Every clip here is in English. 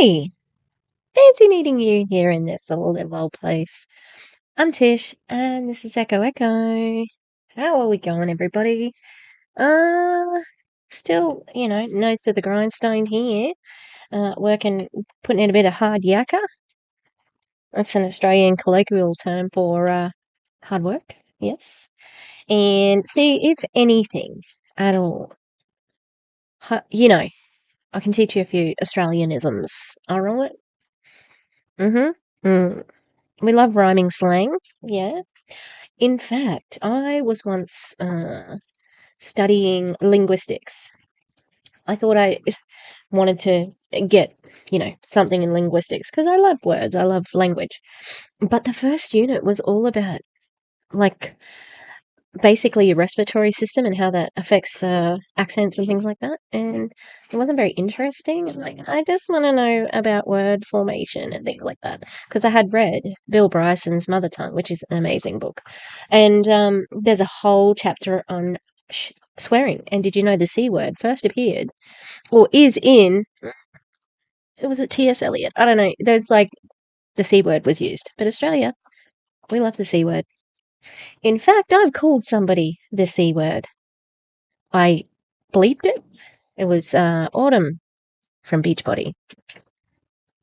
Hey, fancy meeting you here in this little old place. I'm Tish, and this is Echo Echo. How are we going, everybody? Uh, Still, nose to the grindstone here. Working, putting in a bit of hard yakka. That's an Australian colloquial term for hard work. Yes, and see if anything at all. I can teach you a few Australianisms. All right. Mm. We love rhyming slang. Yeah. In fact, I was once studying linguistics. I thought I wanted to get, something in linguistics because I love words, I love language. But the first unit was all about, like, basically your respiratory system and how that affects accents and things like that. And it wasn't very interesting. Like, I just want to know about word formation and things like that because I had read Bill Bryson's Mother Tongue, which is an amazing book, and there's a whole chapter on swearing. And did you know the C word first appeared or is in? It was at T.S. Eliot. I don't know. There's like the C word was used, but Australia, we love the C word. In fact, I've called somebody the C word. I bleeped it. It was Autumn from Beachbody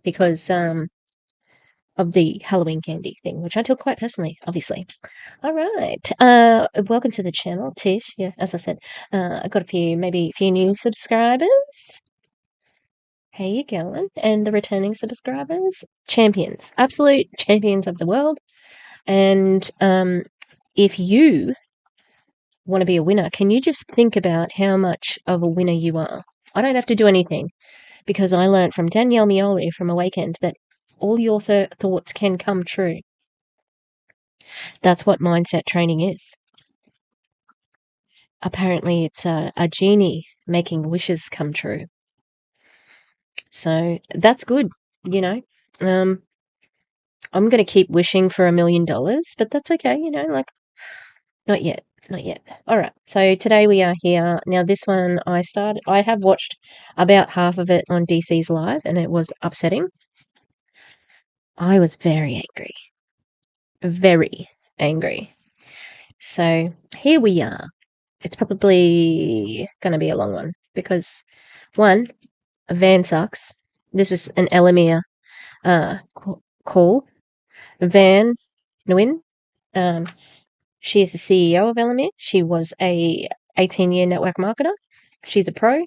because of the Halloween candy thing, which I took quite personally, obviously. All right. Welcome to the channel, Tish. Yeah, as I said, I've got maybe a few new subscribers. How you going? And the returning subscribers, champions, absolute champions of the world. And if you want to be a winner, can you just think about how much of a winner you are? I don't have to do anything because I learned from Danielle Mioli from Awakened that all your thoughts can come true. That's what mindset training is. Apparently, it's a genie making wishes come true. So that's good, you know. I'm going to keep wishing for $1 million, but that's okay, like, not yet. Not yet. All right. So today we are here. Now, this one I have watched about half of it on DC's Live, and it was upsetting. I was very angry. Very angry. So here we are. It's probably going to be a long one because, one, a van sucks. This is an ELOMIR call. Van Nguyen. She is the CEO of ELOMIR. She was a 18-year network marketer. She's a pro.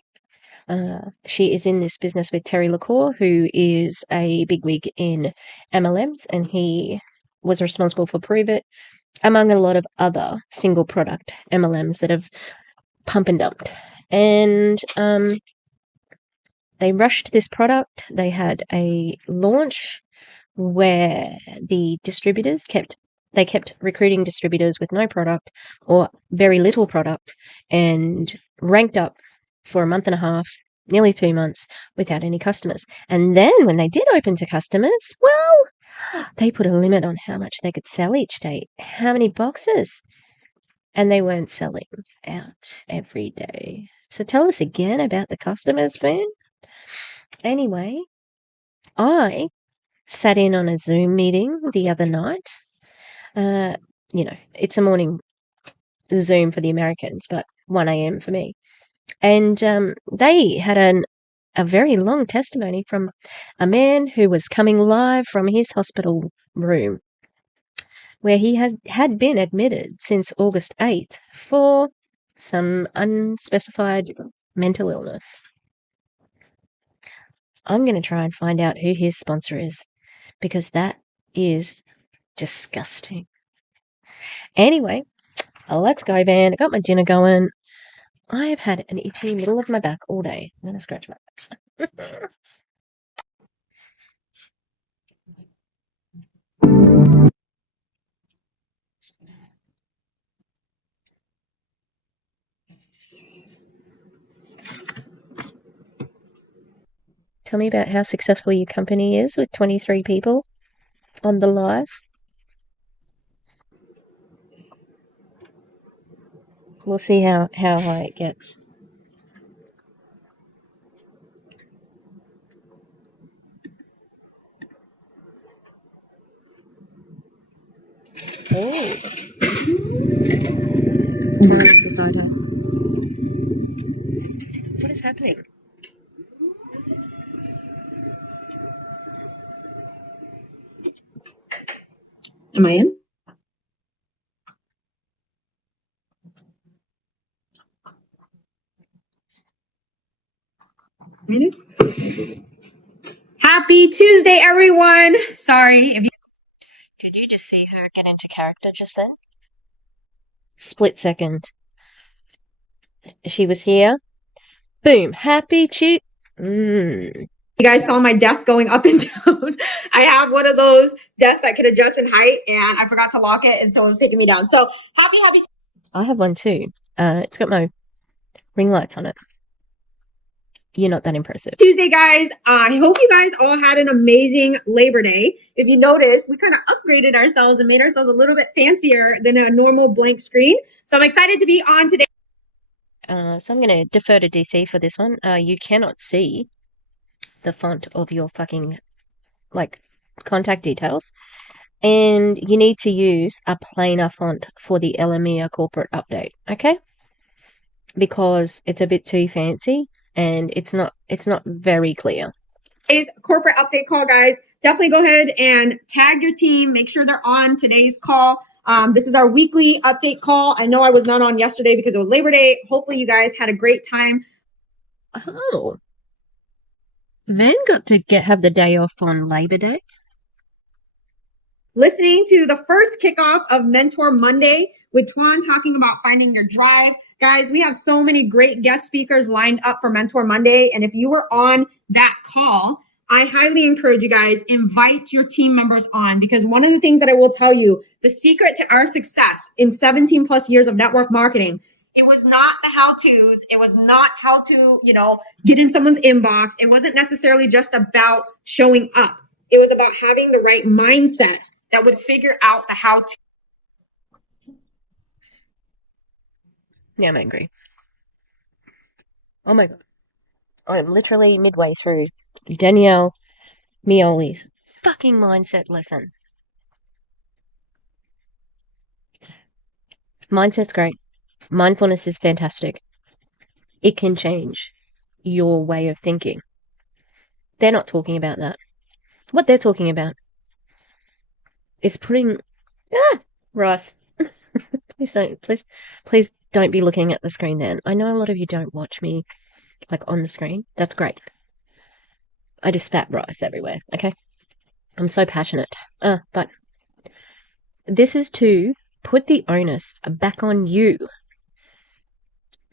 She is in this business with Terry liqueur, who is a bigwig in MLMs, and he was responsible for Prove It, among a lot of other single product MLMs that have pump and dumped. And they rushed this product. They had a launch where the distributors kept recruiting distributors with no product or very little product and ranked up for a month and a half, nearly 2 months, without any customers. And then when they did open to customers, well, they put a limit on how much they could sell each day, how many boxes, and they weren't selling out every day. So tell us again about the customers, Van. Anyway, I sat in on a Zoom meeting the other night. It's a morning Zoom for the Americans, but 1 a.m. for me. And they had a very long testimony from a man who was coming live from his hospital room where he had been admitted since August 8th for some unspecified mental illness. I'm going to try and find out who his sponsor is because that is disgusting. Anyway, let's go, Van. I got my dinner going. I have had an itchy middle of my back all day. I'm going to scratch my back. Tell me about how successful your company is with 23 people on the live. We'll see how high it gets. Oh. Tuan is beside her. What is happening? Am I in? Happy Tuesday, everyone. Sorry if you. Did you just see her get into character just then? Split second. She was here. Boom. Happy You guys saw my desk going up and down. I have one of those desks that can adjust in height, and I forgot to lock it, and so it was taking me down. So happy. I have one too. It's got my ring lights on it. You're not that impressive. Tuesday, guys. I hope you guys all had an amazing Labor Day. If you notice, we kind of upgraded ourselves and made ourselves a little bit fancier than a normal blank screen. So I'm excited to be on today. So I'm going to defer to DC for this one. You cannot see the font of your fucking, contact details. And you need to use a plainer font for the ELOMIR corporate update, okay? Because it's a bit too fancy and it's not very clear. Today's corporate update call, guys. Definitely go ahead and tag your team. Make sure they're on today's call. This is our weekly update call. I know I was not on yesterday because it was Labor Day. Hopefully you guys had a great time. Oh. Van got to have the day off on Labor Day. Listening to the first kickoff of Mentor Monday with Tuan talking about finding your drive. Guys, we have so many great guest speakers lined up for Mentor Monday. And if you were on that call, I highly encourage you guys, invite your team members on, because one of the things that I will tell you, the secret to our success in 17 plus years of network marketing, it was not the how-tos. It was not how to, get in someone's inbox. It wasn't necessarily just about showing up. It was about having the right mindset that would figure out the how-to. Yeah, I'm angry. Oh my God. I'm literally midway through Danielle Mioli's fucking mindset lesson. Mindset's great. Mindfulness is fantastic. It can change your way of thinking. They're not talking about that. What they're talking about is putting... Ross. Please don't be looking at the screen then. I know a lot of you don't watch me, on the screen. That's great. I just spat rice everywhere, okay? I'm so passionate. But this is to put the onus back on you,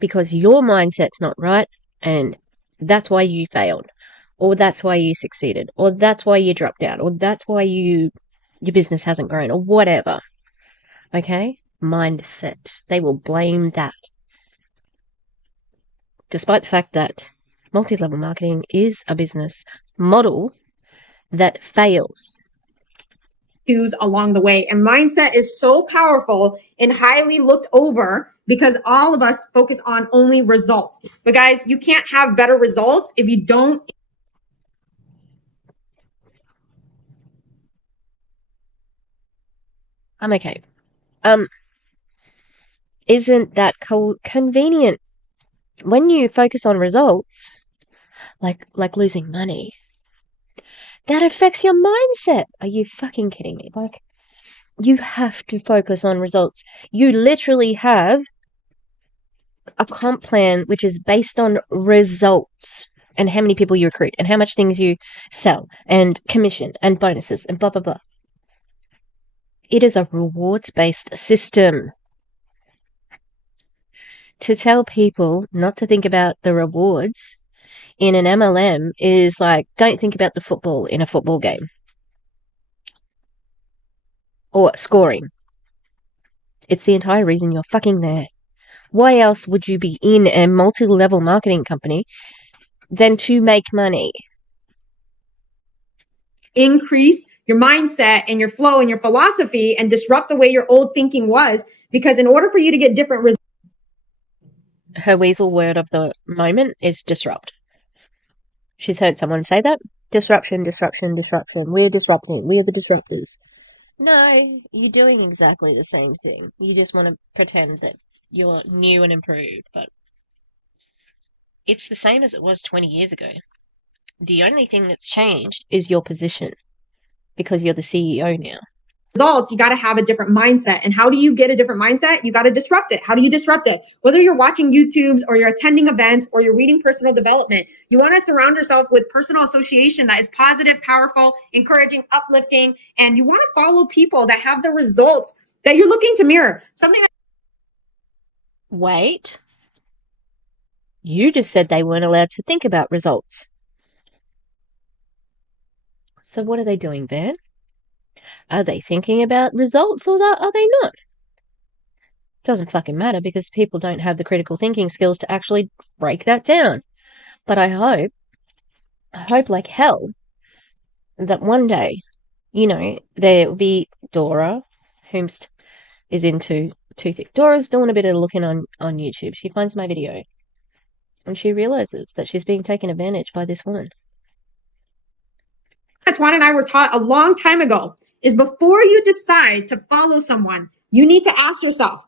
because your mindset's not right, and that's why you failed, or that's why you succeeded, or that's why you dropped out, or that's why your business hasn't grown, or whatever. Okay? Mindset. They will blame that. Despite the fact that multi-level marketing is a business model that fails. Along the way. And mindset is so powerful and highly looked over because all of us focus on only results. But guys, you can't have better results if you don't. I'm okay. Isn't that convenient? When you focus on results, like losing money, that affects your mindset. Are you fucking kidding me? You have to focus on results. You literally have a comp plan which is based on results and how many people you recruit and how much things you sell and commission and bonuses and blah, blah, blah. It is a rewards-based system. To tell people not to think about the rewards in an MLM is like, don't think about the football in a football game. Or scoring. It's the entire reason you're fucking there. Why else would you be in a multi-level marketing company than to make money? Increase your mindset and your flow and your philosophy and disrupt the way your old thinking was, because in order for you to get different results. Her weasel word of the moment is disrupt. She's heard someone say that. Disruption, disruption, disruption. We're disrupting. We are the disruptors. No, you're doing exactly the same thing. You just want to pretend that you're new and improved, but it's the same as it was 20 years ago. The only thing that's changed is your position because you're the CEO now. Results, you got to have a different mindset. And how do you get a different mindset? You got to disrupt it. How do you disrupt it? Whether you're watching YouTubes or you're attending events or you're reading personal development, you want to surround yourself with personal association that is positive, powerful, encouraging, uplifting, and you want to follow people that have the results that you're looking to mirror. Something that Wait, you just said they weren't allowed to think about results. So what are they doing, Van? Are they thinking about results or are they not? Doesn't fucking matter because people don't have the critical thinking skills to actually break that down. But I hope like hell that one day, there will be Dora, whomst is into Too Thick. Dora's doing a bit of looking on YouTube. She finds my video and she realizes that she's being taken advantage by this woman. Tuan and I were taught a long time ago is before you decide to follow someone, you need to ask yourself,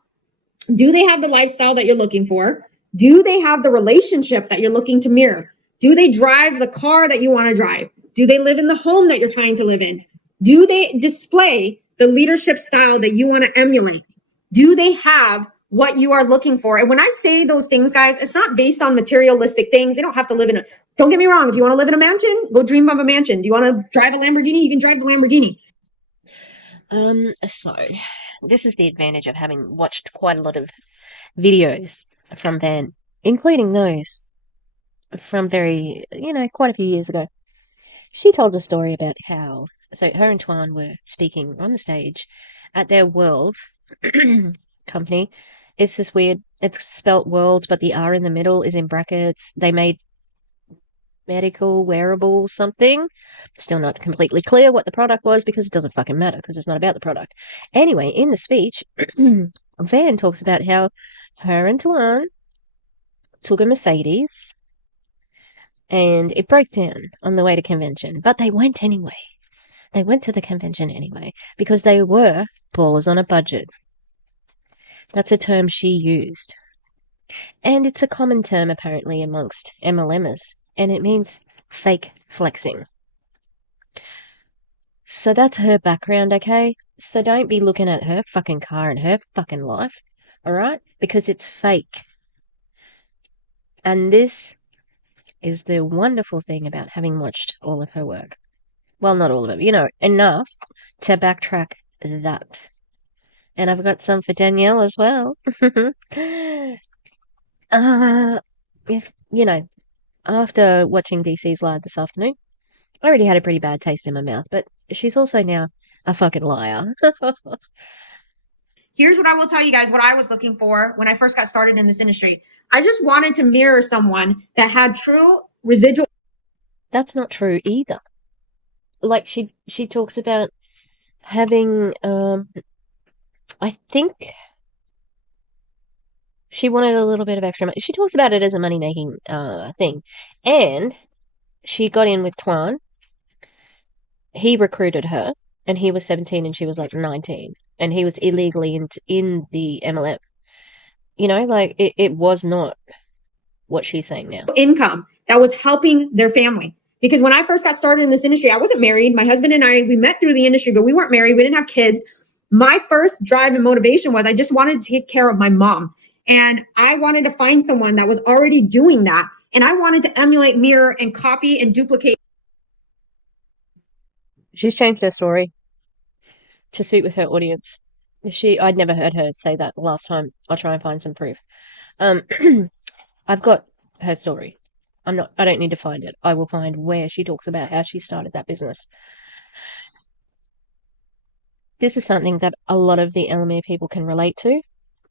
do they have the lifestyle that you're looking for? Do they have the relationship that you're looking to mirror? Do they drive the car that you want to drive? Do they live in the home that you're trying to live in? Do they display the leadership style that you want to emulate? Do they have what you are looking for? And when I say those things, guys, it's not based on materialistic things. They don't have to live in a, don't get me wrong. If you want to live in a mansion, go dream of a mansion. Do you want to drive a Lamborghini? You can drive the Lamborghini. So this is the advantage of having watched quite a lot of videos from Van, including those from quite a few years ago. She told a story about how, so her and Tuan were speaking on the stage at their World company. It's this weird, it's spelt World, but the R in the middle is in brackets. They made medical wearable something. Still not completely clear what the product was because it doesn't fucking matter because it's not about the product. Anyway, in the speech, Van talks about how her and Tuan took a Mercedes and it broke down on the way to convention, but they went anyway. They went to the convention anyway because they were ballers on a budget. That's a term she used. And it's a common term apparently amongst MLMers, and it means fake flexing. So that's her background, okay? So don't be looking at her fucking car and her fucking life, alright? Because it's fake. And this is the wonderful thing about having watched all of her work. Well, not all of it, enough to backtrack that. And I've got some for Danielle as well. If, after watching DC's live this afternoon, I already had a pretty bad taste in my mouth, but she's also now a fucking liar. Here's what I will tell you guys what I was looking for when I first got started in this industry. I just wanted to mirror someone that had true residual. That's not true either. Like she talks about having I think she wanted a little bit of extra money. She talks about it as a money-making thing. And she got in with Tuan. He recruited her, and he was 17 and she was like 19. And he was illegally in the MLM. It was not what she's saying now. Income that was helping their family. Because when I first got started in this industry, I wasn't married. My husband and I, we met through the industry, but we weren't married. We didn't have kids. My first drive and motivation was I just wanted to take care of my mom. And I wanted to find someone that was already doing that. And I wanted to emulate, mirror, and copy and duplicate. She's changed her story to suit with her audience. I'd never heard her say that last time. I'll try and find some proof. I've got her story. I don't need to find it. I will find where she talks about how she started that business. This is something that a lot of the LME people can relate to,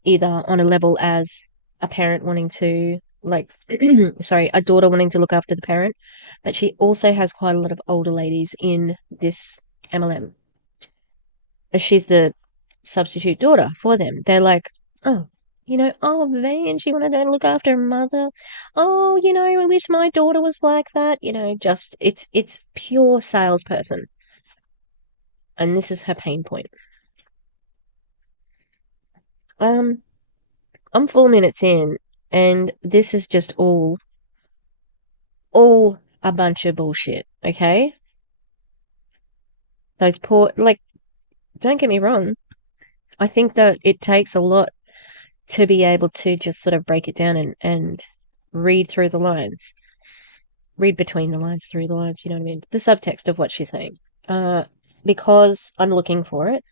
either on a level as a parent wanting to, a daughter wanting to look after the parent, but she also has quite a lot of older ladies in this MLM. She's the substitute daughter for them. They're like, oh, Van, she wanted to look after her mother. Oh, I wish my daughter was like that. It's pure salesperson. and this is her pain point. I'm 4 minutes in, and this is just all a bunch of bullshit, okay? Those poor, like, don't get me wrong. I think that it takes a lot to be able to just sort of break it down and read through the lines. Read between the lines, through the lines, you know what I mean? The subtext of what she's saying. Because I'm looking for it.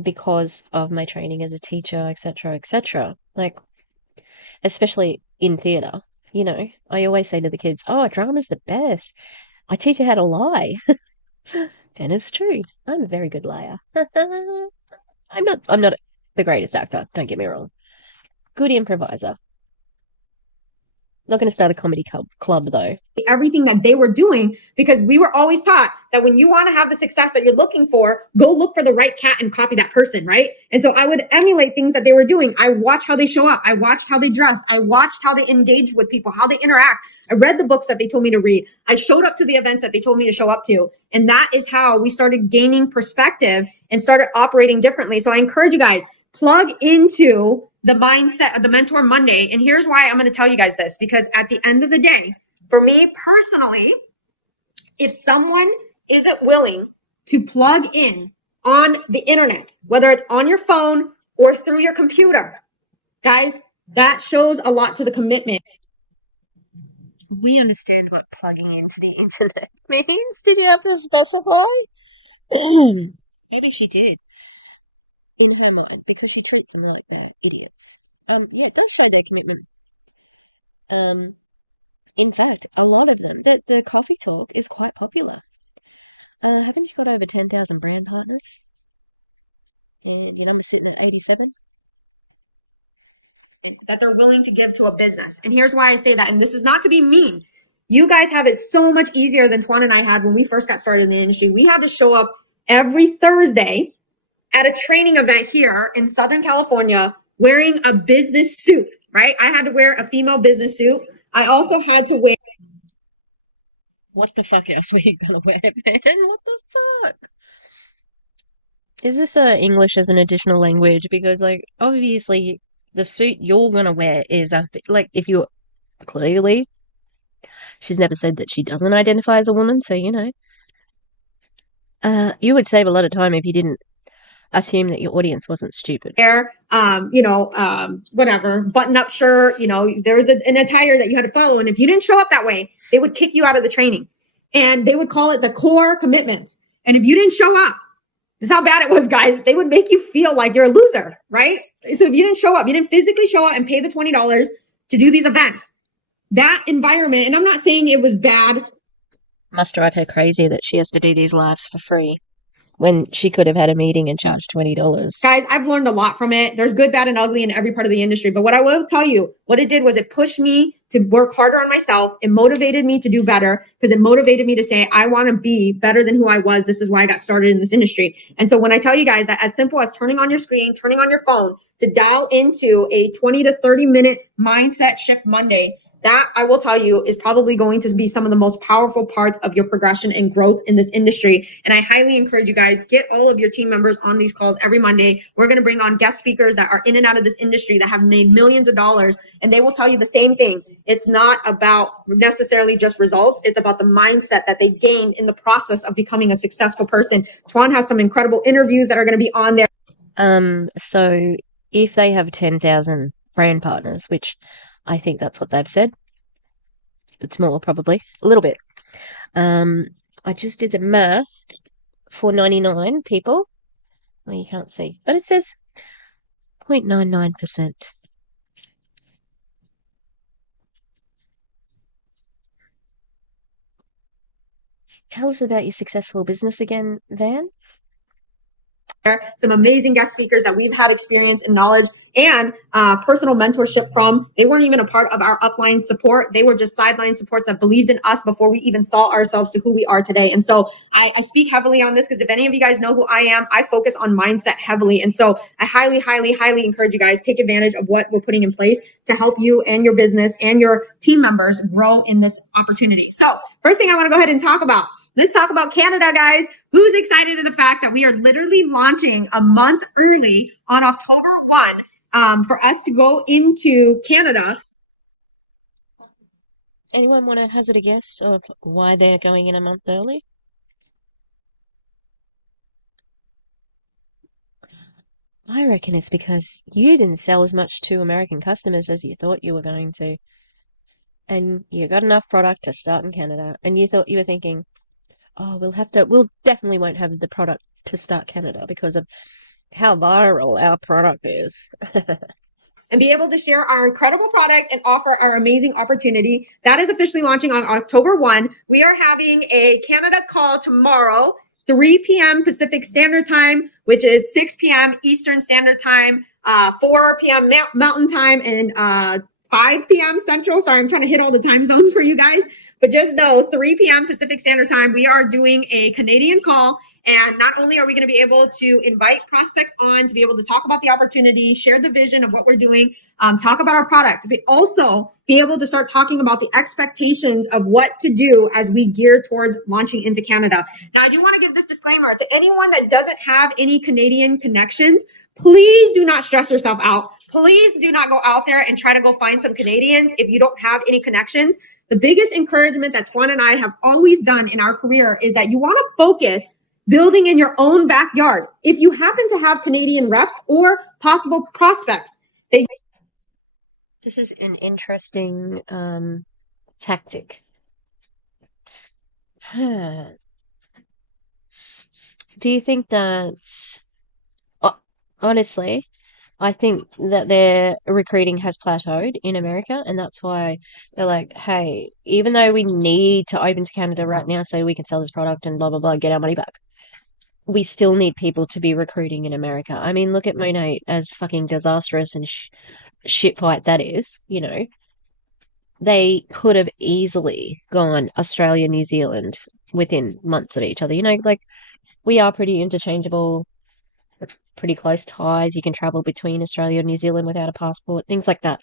Because of my training as a teacher, etc., etc. Like, especially in theatre, you know, I always say to the kids, "Oh, drama's the best. I teach you how to lie." And it's true. I'm a very good liar. I'm not the greatest actor, don't get me wrong. Good improviser. Not going to start a comedy club though. Everything that they were doing, because we were always taught that when you want to have the success that you're looking for, go look for the right cat and copy that person, right? And so I would emulate things that they were doing. I watched how they show up. I watched how they dressed. I watched how they engage with people, how they interact. I read the books that they told me to read. I showed up to the events that they told me to show up to. And that is how we started gaining perspective and started operating differently. So I encourage you guys, plug into the mindset of the Mentor Monday. And here's why I'm going to tell you guys this, because at the end of the day, for me personally, if someone isn't willing to plug in on the internet, whether it's on your phone or through your computer, guys, that shows a lot to the commitment. We understand what plugging into the internet means. Did you have to specify? Maybe she did. In her mind, because she treats them like they're idiots. Yeah, it does show their commitment. In fact, a lot of them, the coffee talk is quite popular. Haven't got over 10,000 brand partners? And your number's sitting at 87? That they're willing to give to a business. And here's why I say that, and this is not to be mean. You guys have it so much easier than Tuan and I had when we first got started in the industry. We had to show up every Thursday at a training event here in Southern California wearing a business suit, right? I had to wear a female business suit. I also had to wear... What the fuck else were you gonna wear, man? What the fuck? Is this English as an additional language? Because, like, obviously the suit you're gonna wear is like, if you clearly, she's never said that she doesn't identify as a woman, so you know. You would save a lot of time if you didn't assume that your audience wasn't stupid. Whatever, button-up shirt, there was an attire that you had to follow. And if you didn't show up that way, they would kick you out of the training. And they would call it the core commitments. And if you didn't show up, this is how bad it was, guys. They would make you feel like you're a loser, right? So if you didn't show up, you didn't physically show up and pay the $20 to do these events, that environment, and I'm not saying it was bad. Must drive her crazy that she has to do these lives for free when she could have had a meeting and charged $20. Guys, I've learned a lot from it. There's good, bad, and ugly in every part of the industry. But what I will tell you, what it did was it pushed me to work harder on myself. It motivated me to do better because it motivated me to say, I want to be better than who I was. This is why I got started in this industry. And so when I tell you guys that as simple as turning on your screen, turning on your phone to dial into a 20 to 30 minute mindset shift Monday, that I will tell you is probably going to be some of the most powerful parts of your progression and growth in this industry. And I highly encourage you guys, get all of your team members on these calls every Monday. We're going to bring on guest speakers that are in and out of this industry that have made millions of dollars. And they will tell you the same thing. It's not about necessarily just results. It's about the mindset that they gained in the process of becoming a successful person. Tuan has some incredible interviews that are going to be on there. So if they have 10,000 brand partners, which I think that's what they've said. It's more, probably. A little bit. I just did the math for 99 people. Well, you can't see. But it says 0.99%. Tell us about your successful business again, Van. Some amazing guest speakers that we've had experience and knowledge and personal mentorship from. They weren't even a part of our upline support. They were just sideline supports that believed in us before we even saw ourselves to who we are today. And so I speak heavily on this because if any of you guys know who I am, I focus on mindset heavily. And so I highly, highly, highly encourage you guys take advantage of what we're putting in place to help you and your business and your team members grow in this opportunity. So first thing I want to go ahead and talk about let's talk about Canada, guys. Who's excited to the fact that we are literally launching a month early on October 1 for us to go into Canada? Anyone want to hazard a guess of why they're going in a month early? I reckon it's because you didn't sell as much to American customers as you thought you were going to. And you got enough product to start in Canada. And you were thinking, oh, we'll definitely won't have the product to start Canada because of how viral our product is. And be able to share our incredible product and offer our amazing opportunity. That is officially launching on October 1. We are having a Canada call tomorrow, 3 p.m. Pacific Standard Time, which is 6 p.m. Eastern Standard Time, 4 p.m. Mountain Time, and 5 p.m. Central. Sorry, I'm trying to hit all the time zones for you guys. But just know 3 p.m. Pacific Standard Time, we are doing a Canadian call. And not only are we going to be able to invite prospects on to be able to talk about the opportunity, share the vision of what we're doing, talk about our product, but also be able to start talking about the expectations of what to do as we gear towards launching into Canada. Now, I do want to give this disclaimer to anyone that doesn't have any Canadian connections. Please do not stress yourself out. Please do not go out there and try to go find some Canadians if you don't have any connections. The biggest encouragement that Tuan and I have always done in our career is that you want to focus building in your own backyard. If you happen to have Canadian reps or possible prospects, this is an interesting tactic. Do you think that, honestly, I think that their recruiting has plateaued in America, and that's why they're like, hey, even though we need to open to Canada right now so we can sell this product and blah, blah, blah, get our money back, we still need people to be recruiting in America. I mean, look at Monet, as fucking disastrous and shit fight that is, They could have easily gone Australia, New Zealand within months of each other. Like, we are pretty interchangeable, pretty close ties. You can travel between Australia and New Zealand without a passport, things like that.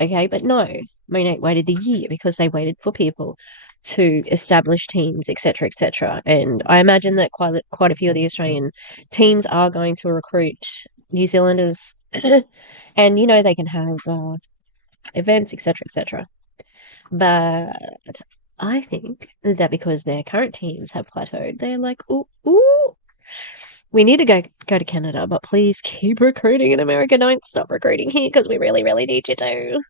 Okay, but no, Monet waited a year because they waited for people to establish teams, etc., etc. And I imagine that quite a few of the Australian teams are going to recruit New Zealanders, and they can have events, etc., etc. But I think that because their current teams have plateaued, they're like, ooh, we need to go to Canada, but please keep recruiting in America. Don't stop recruiting here because we really, really need you to.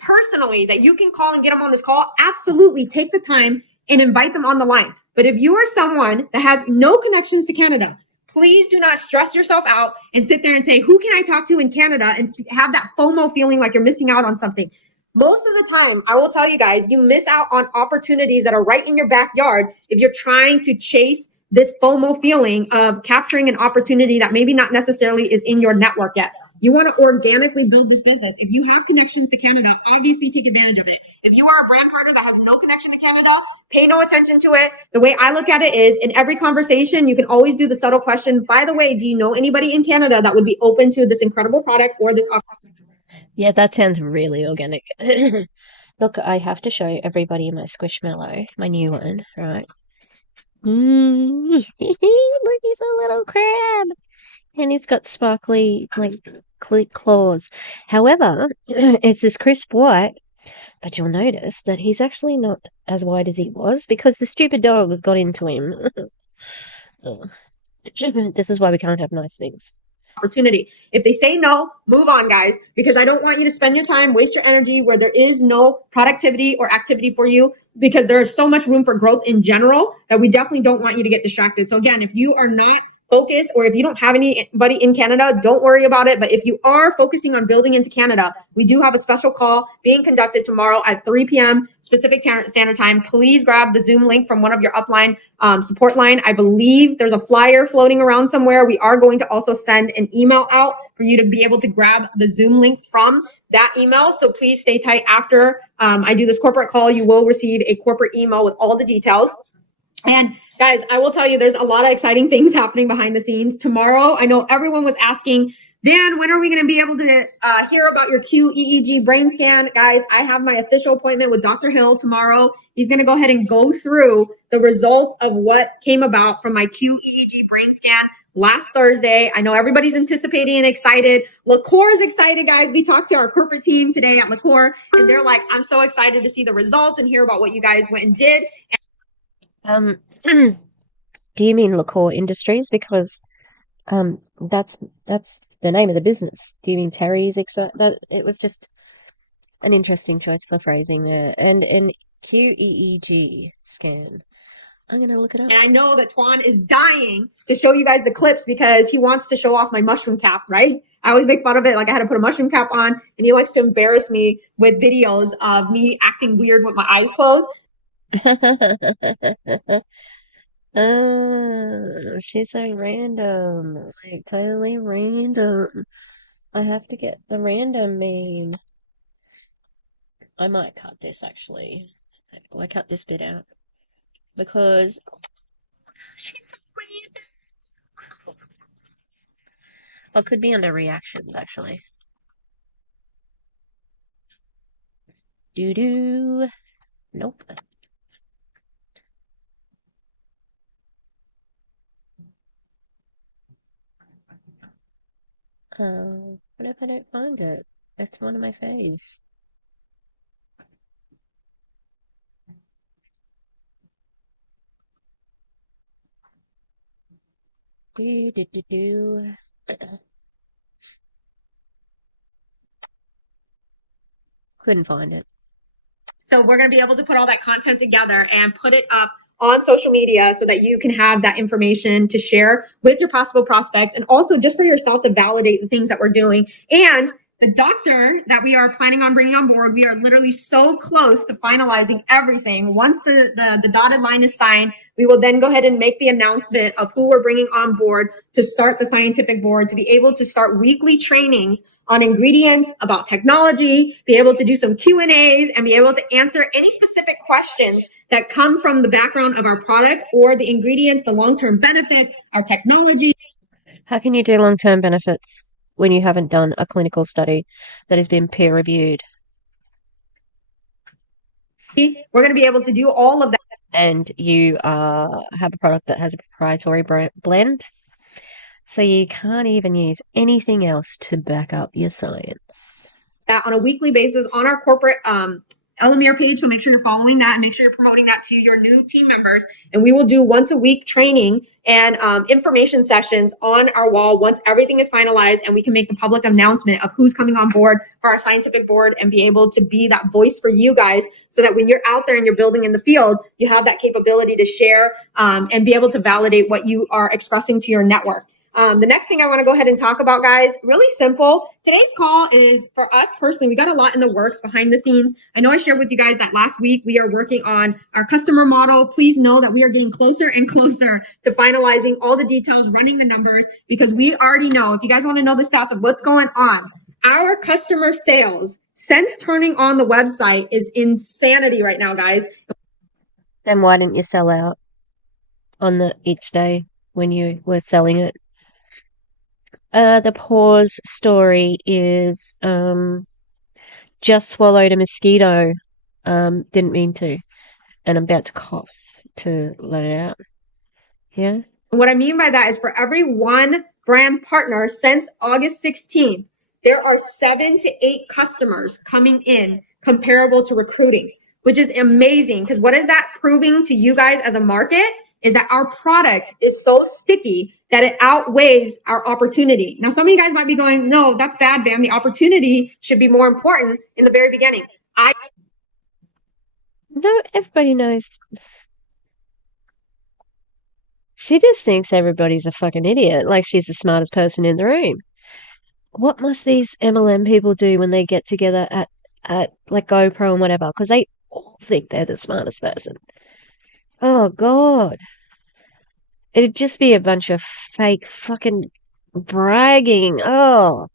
Personally that you can call and get them on this call, absolutely take the time and invite them on the line. But if you are someone that has no connections to Canada, please do not stress yourself out and sit there and say, who can I talk to in Canada, and have that FOMO feeling like you're missing out on something. Most of the time, I will tell you guys, you miss out on opportunities that are right in your backyard if you're trying to chase this FOMO feeling of capturing an opportunity that maybe not necessarily is in your network yet. You want to organically build this business. If you have connections to Canada, obviously take advantage of it. If you are a brand partner that has no connection to Canada, pay no attention to it. The way I look at it is, in every conversation, you can always do the subtle question, by the way, do you know anybody in Canada that would be open to this incredible product or this opportunity? Yeah, that sounds really organic. Look, I have to show everybody my Squishmallow, my new one, right? Look, he's a little crab. And he's got sparkly, claws. However, it's this crisp white, but you'll notice that he's actually not as white as he was because the stupid dogs got into him. This is why we can't have nice things. Opportunity. If they say no, move on, guys, because I don't want you to spend your time, waste your energy where there is no productivity or activity for you, because there is so much room for growth in general that we definitely don't want you to get distracted. So again, if you are not focused, or if you don't have anybody in Canada, don't worry about it. But if you are focusing on building into Canada, we do have a special call being conducted tomorrow at 3 p.m. Pacific Standard Time. Please grab the Zoom link from one of your upline support line. I believe there's a flyer floating around somewhere. We are going to also send an email out for you to be able to grab the Zoom link from that email. So please stay tight. After I do this corporate call, you will receive a corporate email with all the details. And guys, I will tell you, there's a lot of exciting things happening behind the scenes. Tomorrow, I know everyone was asking, Dan, when are we going to be able to hear about your QEEG brain scan? Guys, I have my official appointment with Dr. Hill tomorrow. He's going to go ahead and go through the results of what came about from my QEEG brain scan last Thursday. I know everybody's anticipating and excited. Liqueur is excited, guys. We talked to our corporate team today at Liqueur, and they're like, I'm so excited to see the results and hear about what you guys went and did. Do you mean Liqueur Industries? Because that's the name of the business. Do you mean Terry's? That it was just an interesting choice for phrasing there. And an QEEG scan. I'm gonna look it up. And I know that Tuan is dying to show you guys the clips because he wants to show off my mushroom cap, right? I always make fun of it. Like I had to put a mushroom cap on, and he likes to embarrass me with videos of me acting weird with my eyes closed. Oh, she's so random. Like totally random. I have to get the random meme. I might cut this actually. I cut this bit out because she's so random. Or could be under reactions actually. Doo doo. Nope. What if I don't find it? It's one of my faves. Do do do do. Couldn't find it. So we're going to be able to put all that content together and put it up on social media so that you can have that information to share with your possible prospects and also just for yourself to validate the things that we're doing. And the doctor that we are planning on bringing on board, we are literally so close to finalizing everything. Once the dotted line is signed, we will then go ahead and make the announcement of who we're bringing on board to start the scientific board, to be able to start weekly trainings on ingredients, about technology, be able to do some Q&As, and be able to answer any specific questions that come from the background of our product or the ingredients, the long-term benefits, our technology. How can you do long-term benefits when you haven't done a clinical study that has been peer-reviewed? We're going to be able to do all of that. And you have a product that has a proprietary blend. So you can't even use anything else to back up your science. That on a weekly basis on our corporate ELOMIR page. So make sure you're following that and make sure you're promoting that to your new team members. And we will do once a week training and information sessions on our wall once everything is finalized and we can make the public announcement of who's coming on board for our scientific board and be able to be that voice for you guys so that when you're out there and you're building in the field, you have that capability to share and be able to validate what you are expressing to your network. The next thing I want to go ahead and talk about, guys, really simple. Today's call is for us personally. We got a lot in the works behind the scenes. I know I shared with you guys that last week we are working on our customer model. Please know that we are getting closer and closer to finalizing all the details, running the numbers, because we already know, if you guys want to know the stats of what's going on, our customer sales since turning on the website is insanity right now, guys. Then why didn't you sell out on each day when you were selling it? The pause story is just swallowed a mosquito. Didn't mean to. And I'm about to cough to let it out. Yeah. What I mean by that is for every one brand partner since August 16th, there are 7 to 8 customers coming in comparable to recruiting, which is amazing. Because what is that proving to you guys as a market is that our product is so sticky that it outweighs our opportunity. Now, some of you guys might be going, no, that's bad, Van. The opportunity should be more important in the very beginning. No, everybody knows. She just thinks everybody's a fucking idiot, like she's the smartest person in the room. What must these MLM people do when they get together at like GoPro and whatever? Because they all think they're the smartest person. Oh, God. It'd just be a bunch of fake fucking bragging. Oh,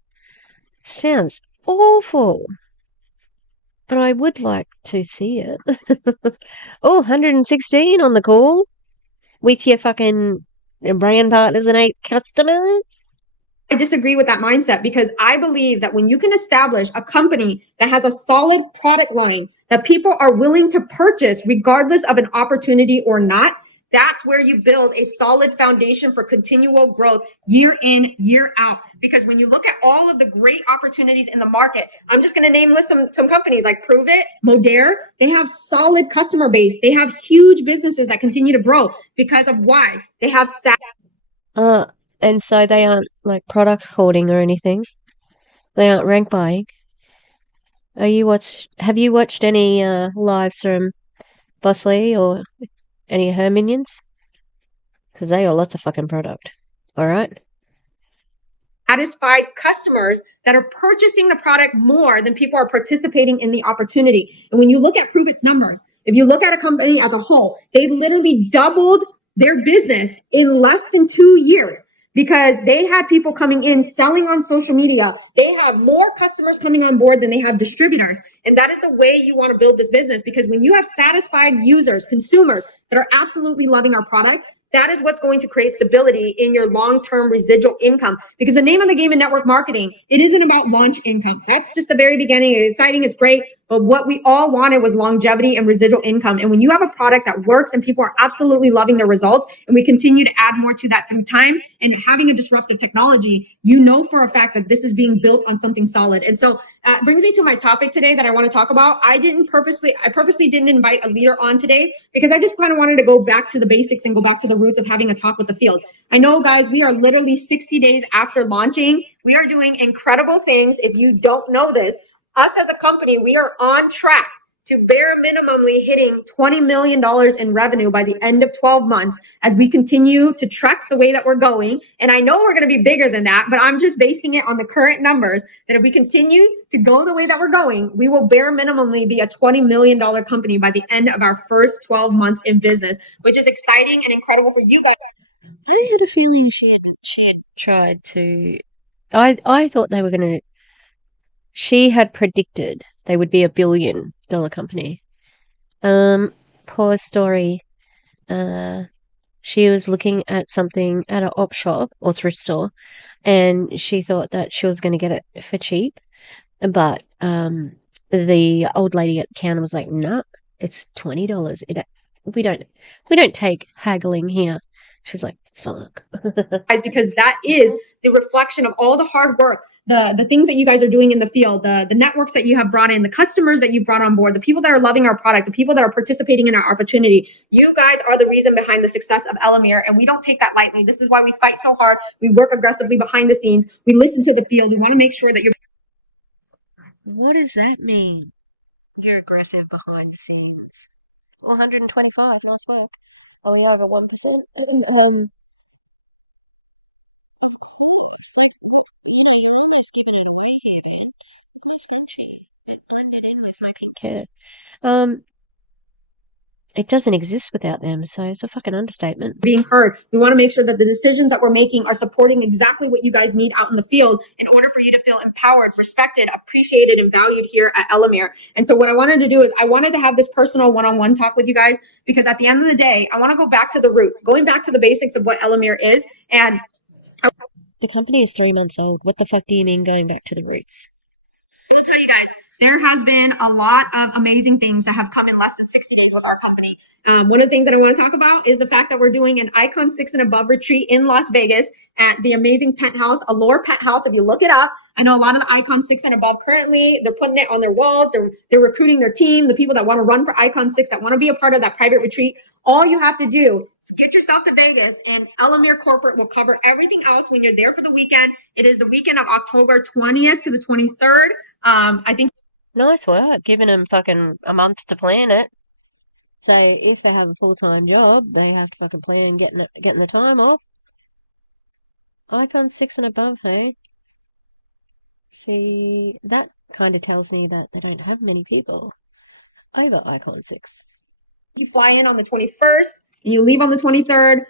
sounds awful. But I would like to see it. Oh, 116 on the call with your fucking brand partners and 8 customers. I disagree with that mindset because I believe that when you can establish a company that has a solid product line, that people are willing to purchase regardless of an opportunity or not, that's where you build a solid foundation for continual growth year in, year out. Because when you look at all of the great opportunities in the market, I'm just going to list some companies like Prove It, Modere. They have solid customer base. They have huge businesses that continue to grow because of why? They have and so they aren't like product hoarding or anything. They aren't rank buying. Have you watched any lives from Boss Lee or any of her minions? Because they got lots of fucking product. All right. satisfied customers that are purchasing the product more than people are participating in the opportunity. And when you look at Prove It's numbers, if you look at a company as a whole, they literally doubled their business in less than 2 years because they had people coming in selling on social media. They have more customers coming on board than they have distributors. And that is the way you want to build this business, because when you have satisfied users, consumers that are absolutely loving our product, that is what's going to create stability in your long-term residual income. Because the name of the game in network marketing, it isn't about launch income. That's just the very beginning. It's exciting, it's great. But what we all wanted was longevity and residual income. And when you have a product that works and people are absolutely loving the results, and we continue to add more to that through time and having a disruptive technology, you know for a fact that this is being built on something solid. And so it brings me to my topic today that I want to talk about. I purposely didn't invite a leader on today because I just kind of wanted to go back to the basics and go back to the roots of having a talk with the field. I know, guys, we are literally 60 days after launching. We are doing incredible things. If you don't know this, us as a company, we are on track to bare minimally hitting $20 million in revenue by the end of 12 months as we continue to trek the way that we're going. And I know we're going to be bigger than that, but I'm just basing it on the current numbers that if we continue to go the way that we're going, we will bare minimally be a $20 million company by the end of our first 12 months in business, which is exciting and incredible for you guys. I had a feeling she had tried to. I thought they were going to. She had predicted they would be $1 billion company. Poor story. She was looking at something at an op shop or thrift store, and she thought that she was going to get it for cheap. But the old lady at the counter was like, "Nah, it's $20. We don't take haggling here." She's like, "Fuck," because that is the reflection of all the hard work, the things that you guys are doing in the field, the networks that you have brought in, the customers that you've brought on board, the people that are loving our product, the people that are participating in our opportunity. You guys are the reason behind the success of ELOMIR, and we don't take that lightly. This is why we fight so hard. We work aggressively behind the scenes. We listen to the field. We want to make sure that you're... What does that mean? You're aggressive behind the scenes. 125 last week. Only over 1%. Care. It doesn't exist without them, so it's a fucking understatement. Being heard. We want to make sure that the decisions that we're making are supporting exactly what you guys need out in the field in order for you to feel empowered, respected, appreciated, and valued here at ELOMIR. And so what I wanted to do is I wanted to have this personal one-on-one talk with you guys, because at the end of the day, I want to go back to the roots, going back to the basics of what ELOMIR is. And the company is 3 months old. What the fuck do you mean going back to the roots? I'll tell you guys, there has been a lot of amazing things that have come in less than 60 days with our company. One of the things that I want to talk about is the fact that we're doing an Icon 6 and above retreat in Las Vegas at the amazing penthouse, Allure Penthouse. If you look it up, I know a lot of the Icon 6 and above currently, they're putting it on their walls. They're recruiting their team, the people that want to run for Icon 6, that want to be a part of that private retreat. All you have to do is get yourself to Vegas, and ELOMIR Corporate will cover everything else when you're there for the weekend. It is the weekend of October 20th to the 23rd. I think. Nice work, giving them fucking a month to plan it. So if they have a full-time job, they have to fucking plan getting the time off. Icon 6 and above, hey? See, that kind of tells me that they don't have many people over Icon 6. You fly in on the 21st, and you leave on the 23rd.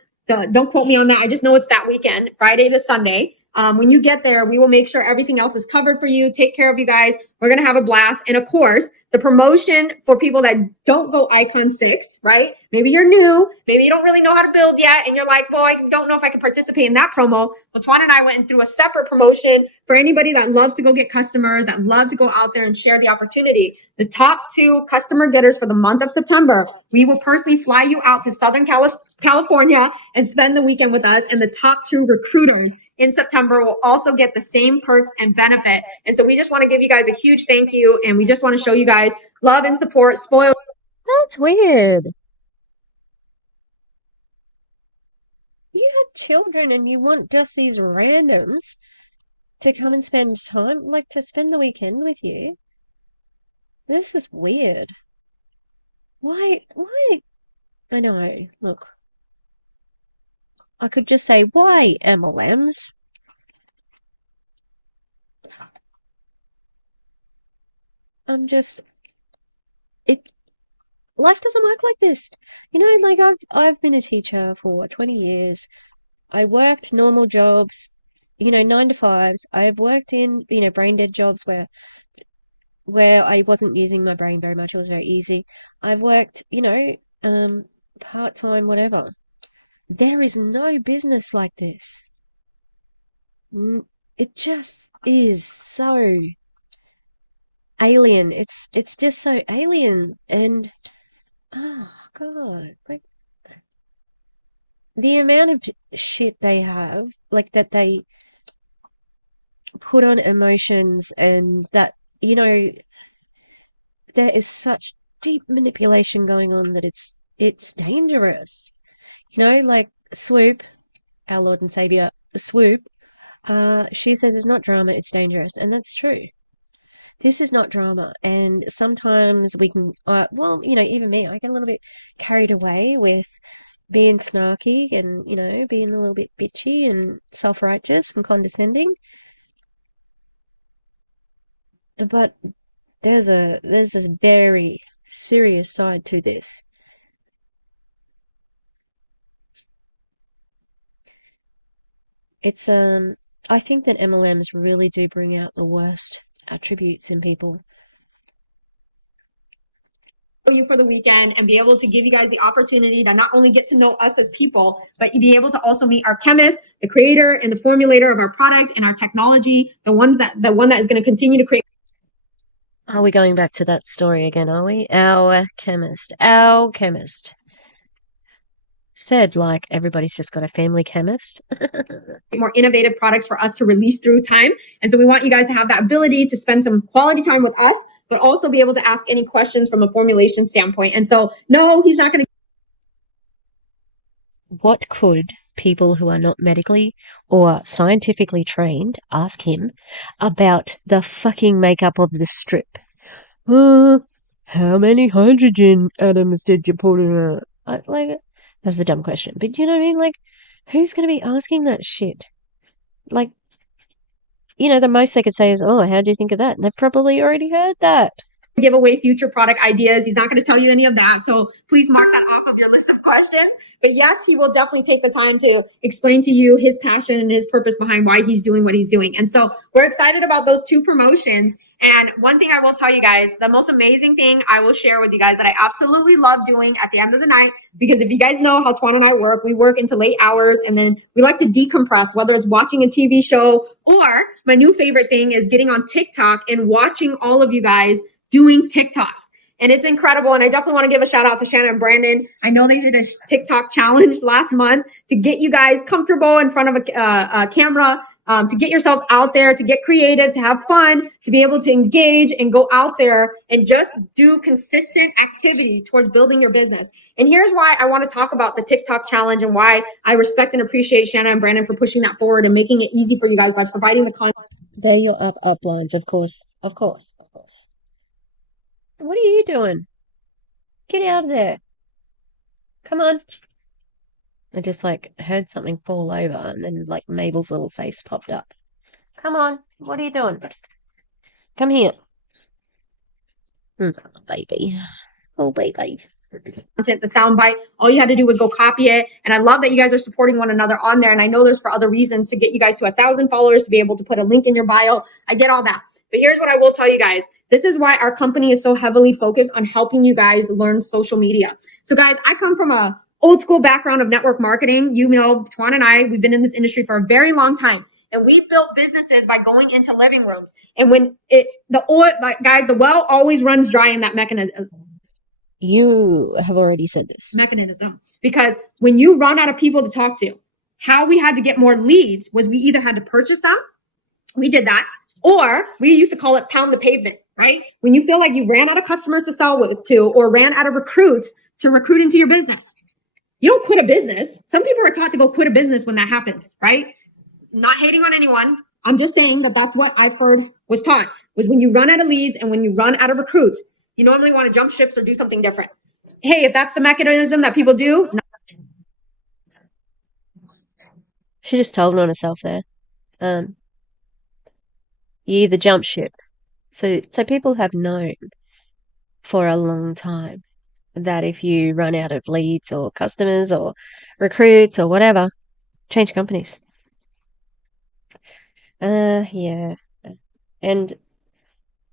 Don't quote me on that. I just know it's that weekend, Friday to Sunday. When you get there, we will make sure everything else is covered for you. Take care of you guys. We're going to have a blast. And of course, the promotion for people that don't go Icon 6, right? Maybe you're new. Maybe you don't really know how to build yet. And you're like, well, I don't know if I can participate in that promo. Well, Tuan and I went through a separate promotion for anybody that loves to go get customers, that love to go out there and share the opportunity. The top 2 customer getters for the month of September, we will personally fly you out to Southern California and spend the weekend with us. And the top 2 recruiters in September will also get the same perks and benefit. And so we just want to give you guys a huge thank you. And we just want to show you guys love and support. Spoil. That's weird. You have children and you want just these randoms to come and spend time, like to spend the weekend with you. This is weird. Why? I know, look. I could just say, why MLMs? Life doesn't work like this. You know, like I've been a teacher for 20 years. I worked normal jobs, 9 to 5s. I've worked in, brain dead jobs where I wasn't using my brain very much. It was very easy. I've worked, part-time, whatever. There is no business like this. It just is so alien. It's just so alien, and oh God, like the amount of shit they have, like that they put on emotions, and that there is such deep manipulation going on that it's dangerous. Like Swoop, our Lord and Savior, Swoop, she says it's not drama, it's dangerous, and that's true. This is not drama, and sometimes we can, even me, I get a little bit carried away with being snarky and, being a little bit bitchy and self-righteous and condescending. But there's this very serious side to this. It's I think that MLMs really do bring out the worst attributes in people. You for the weekend and be able to give you guys the opportunity to not only get to know us as people, but you be able to also meet our chemist, the creator and the formulator of our product and our technology, the one that is going to continue to create. Are we going back to that story again, are we? Our chemist said, like, everybody's just got a family chemist. More innovative products for us to release through time. And so we want you guys to have that ability to spend some quality time with us, but also be able to ask any questions from a formulation standpoint. And so, no, he's not going to. What could people who are not medically or scientifically trained ask him about the fucking makeup of the strip? How many hydrogen atoms did you put in it? Like, that's a dumb question. But you know what I mean? Like, who's going to be asking that shit? Like, the most they could say is, oh, how do you think of that? And they've probably already heard that. Give away future product ideas. He's not going to tell you any of that. So please mark that off of your list of questions. But yes, he will definitely take the time to explain to you his passion and his purpose behind why he's doing what he's doing. And so we're excited about those 2 promotions. And one thing I will tell you guys, the most amazing thing I will share with you guys that I absolutely love doing at the end of the night, because if you guys know how Tuan and I work, we work into late hours and then we like to decompress, whether it's watching a TV show or my new favorite thing is getting on TikTok and watching all of you guys doing TikToks. And it's incredible. And I definitely want to give a shout out to Shannon and Brandon. I know they did a TikTok challenge last month to get you guys comfortable in front of a camera, to get yourself out there, to get creative, to have fun, to be able to engage and go out there and just do consistent activity towards building your business. And here's why I want to talk about the TikTok challenge and why I respect and appreciate Shannon and Brandon for pushing that forward and making it easy for you guys by providing the content. They're your uplines, of course. What are you doing? Get out of there. Come on. I just heard something fall over and then Mabel's little face popped up. Come on. What are you doing? Come here. Baby. Oh, baby. Content, the Soundbite, all you had to do was go copy it. And I love that you guys are supporting one another on there. And I know there's for other reasons to get you guys to 1,000 followers, to be able to put a link in your bio. I get all that. But here's what I will tell you guys. This is why our company is so heavily focused on helping you guys learn social media. So guys, I come from a old school background of network marketing. Tuan and I, we've been in this industry for a very long time. And we built businesses by going into living rooms. And when the oil, like guys, the well always runs dry in that mechanism. You have already said this. Mechanism. Because when you run out of people to talk to, how we had to get more leads was we either had to purchase them, we did that, or we used to call it pound the pavement, right? When you feel like you ran out of customers to sell to, or ran out of recruits to recruit into your business. You don't quit a business. Some people are taught to go quit a business when that happens, right? Not hating on anyone. I'm just saying that that's what I've heard was taught, was when you run out of leads and when you run out of recruits, you normally want to jump ships or do something different. Hey, if that's the mechanism that people do. She just told on herself there. You either jump ship. So people have known for a long time that if you run out of leads or customers or recruits or whatever, change companies. Yeah. And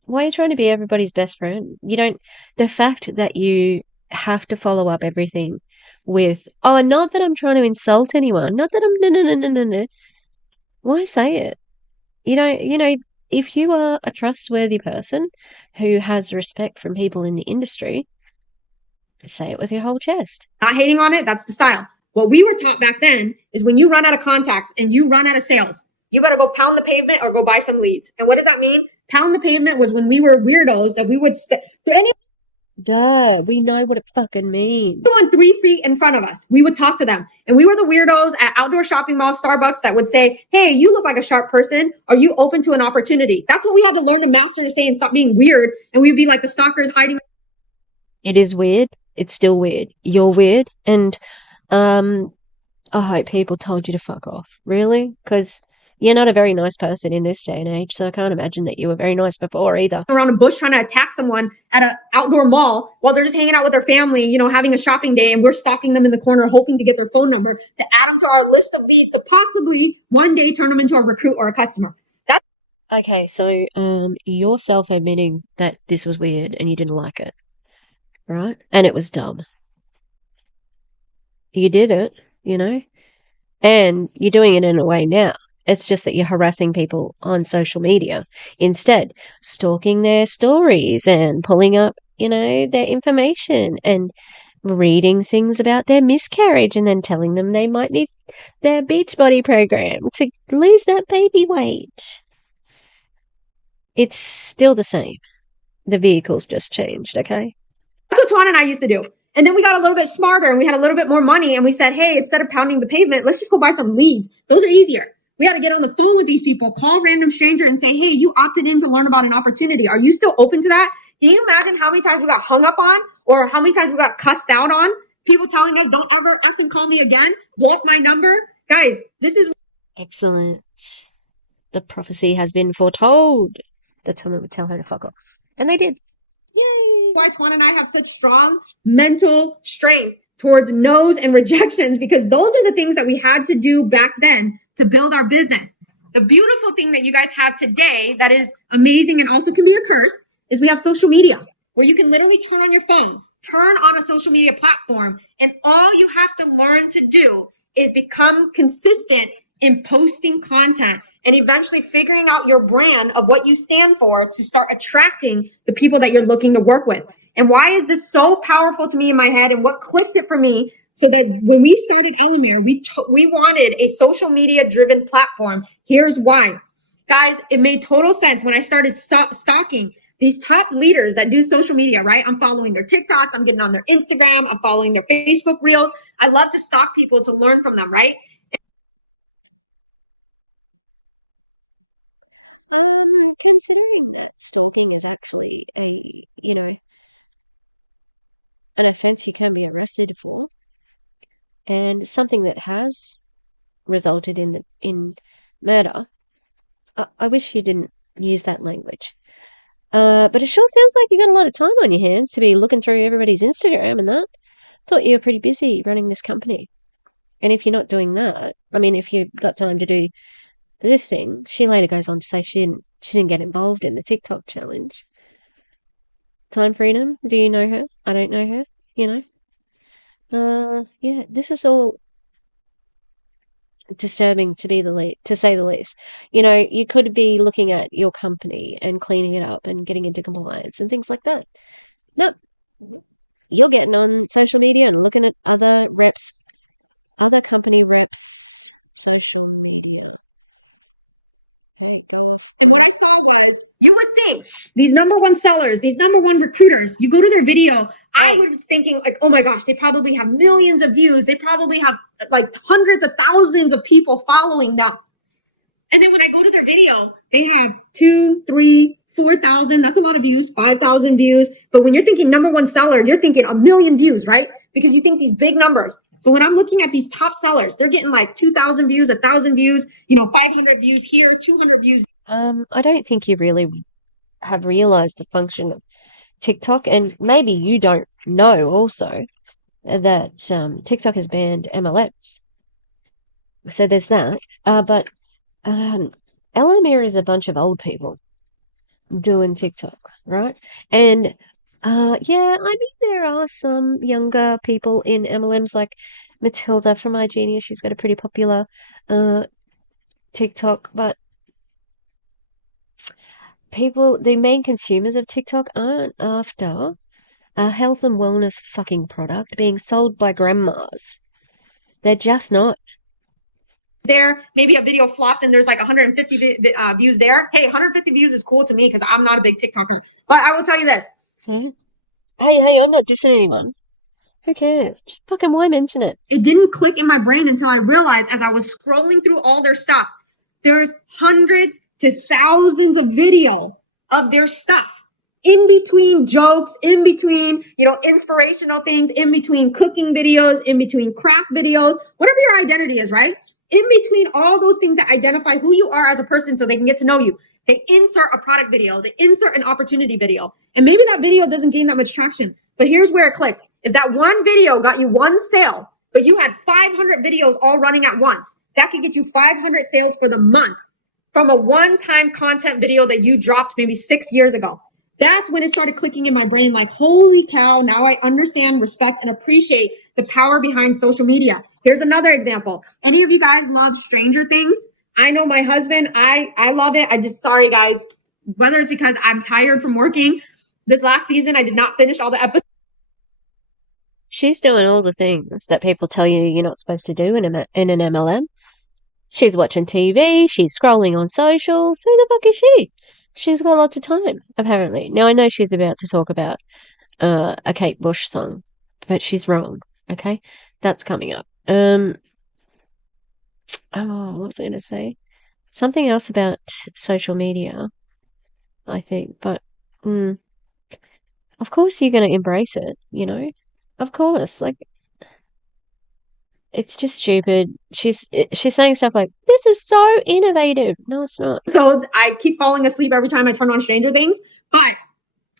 why are you trying to be everybody's best friend? The fact that you have to follow up everything with, oh, not that I'm trying to insult anyone, not that I'm, no. Why say it? If you are a trustworthy person who has respect from people in the industry, say it with your whole chest. Not hating on it, that's the style. What we were taught back then is when you run out of contacts and you run out of sales, you better go pound the pavement or go buy some leads. And what does that mean? Pound the pavement was when we were weirdos that we would Duh, we know what it fucking means. anyone 3 feet in front of us, we would talk to them. And we were the weirdos at outdoor shopping malls, Starbucks, that would say, hey, you look like a sharp person. Are you open to an opportunity? That's what we had to learn to master to say and stop being weird. And we'd be like the stalkers hiding. It is weird. It's still weird. You're weird. And I hope people told you to fuck off. Really? Because you're not a very nice person in this day and age, so I can't imagine that you were very nice before either. Around a bush trying to attack someone at an outdoor mall while they're just hanging out with their family, having a shopping day, and we're stalking them in the corner hoping to get their phone number to add them to our list of leads to possibly one day turn them into a recruit or a customer. Okay, so you're self-admitting that this was weird and you didn't like it, right? And it was dumb. You did it, and you're doing it in a way now. It's just that you're harassing people on social media instead, stalking their stories and pulling up, their information and reading things about their miscarriage and then telling them they might need their Beachbody program to lose that baby weight. It's still the same. The vehicle's just changed, okay? That's what Tuan and I used to do. And then we got a little bit smarter and we had a little bit more money and we said, hey, instead of pounding the pavement, let's just go buy some leads. Those are easier. We got to get on the phone with these people, call a random stranger and say, hey, you opted in to learn about an opportunity. Are you still open to that? Can you imagine how many times we got hung up on or how many times we got cussed out on? People telling us, don't ever effing call me again. Block my number. Guys, this is excellent. The prophecy has been foretold that someone would tell her to fuck off. And they did. Yay! Why Tuan and I have such strong mental strength towards no's and rejections, because those are the things that we had to do back then to build our business. The beautiful thing that you guys have today that is amazing and also can be a curse is we have social media where you can literally turn on your phone, turn on a social media platform, and all you have to learn to do is become consistent in posting content and eventually figuring out your brand of what you stand for to start attracting the people that you're looking to work with. And why is this so powerful to me in my head and what clicked it for me? So that when we started ELOMIR, we wanted a social media driven platform. Here's why. Guys, it made total sense when I started stalking these top leaders that do social media, right? I'm following their TikToks. I'm getting on their Instagram. I'm following their Facebook reels. I love to stalk people to learn from them, right? Considering stalking is actually, I hate to kind of arrested for, something that has resulted in murder. I just didn't do that. But it just feels like we got a lot of time on here to be looking for what we do for it, So you're busy running this company. And if you're not doing that, if you've got them to do this, similar things like taking to get involved in the TikTok. So I'm really doing that. I don't know. This is all deciding to do like You know, you can't be looking at your company and claiming that you're getting into compliance and things like that. No, look at men in social media, looking at other company reps, social media. You would think these number one sellers, these number one recruiters, you go to their video, I was thinking like, oh my gosh, they probably have millions of views. They probably have like hundreds of thousands of people following them. And then when I go to their video, they have 2, 3, 4,000. That's a lot of views, 5,000 views. But when you're thinking number one seller, you're thinking a million views, right? Because you think these big numbers. But when I'm looking at these top sellers, they're getting like 2,000 views, 1,000 views, 500 views here, 200 views. I don't think you really have realized the function of TikTok, and maybe you don't know also that TikTok has banned MLMs. So there's that. But ELOMIR is a bunch of old people doing TikTok, right? And yeah, I mean there are some younger people in MLMs like Matilda from iGenius. She's got a pretty popular TikTok, but the main consumers of TikTok aren't after a health and wellness fucking product being sold by grandmas. They're just not. There, maybe a video flopped and there's like 150 views there. Hey, 150 views is cool to me because I'm not a big TikToker. But I will tell you this. So, hey, I'm not dissing anyone. Who cares? Fucking why mention it? It didn't click in my brain until I realized as I was scrolling through all their stuff, there's hundreds to thousands of video of their stuff. In between jokes, in between, inspirational things, in between cooking videos, in between craft videos, whatever your identity is, right? In between all those things that identify who you are as a person so they can get to know you. They insert a product video, they insert an opportunity video. And maybe that video doesn't gain that much traction, but here's where it clicked. If that one video got you one sale, but you had 500 videos all running at once, that could get you 500 sales for the month from a one-time content video that you dropped maybe 6 years ago. That's when it started clicking in my brain like, holy cow, now I understand, respect, and appreciate the power behind social media. Here's another example. Any of you guys love Stranger Things? I know my husband, I love it. Sorry guys, whether it's because I'm tired from working. This last season, I did not finish all the episodes. She's doing all the things that people tell you you're not supposed to do in an MLM. She's watching TV, she's scrolling on socials. Who the fuck is she? She's got lots of time, apparently. Now, I know she's about to talk about a Kate Bush song, but she's wrong, okay? That's coming up. What was I going to say? Something else about social media, I think, but of course you're going to embrace it, Of course, like, it's just stupid. She's saying stuff like, this is so innovative. No, it's not. So I keep falling asleep every time I turn on Stranger Things. But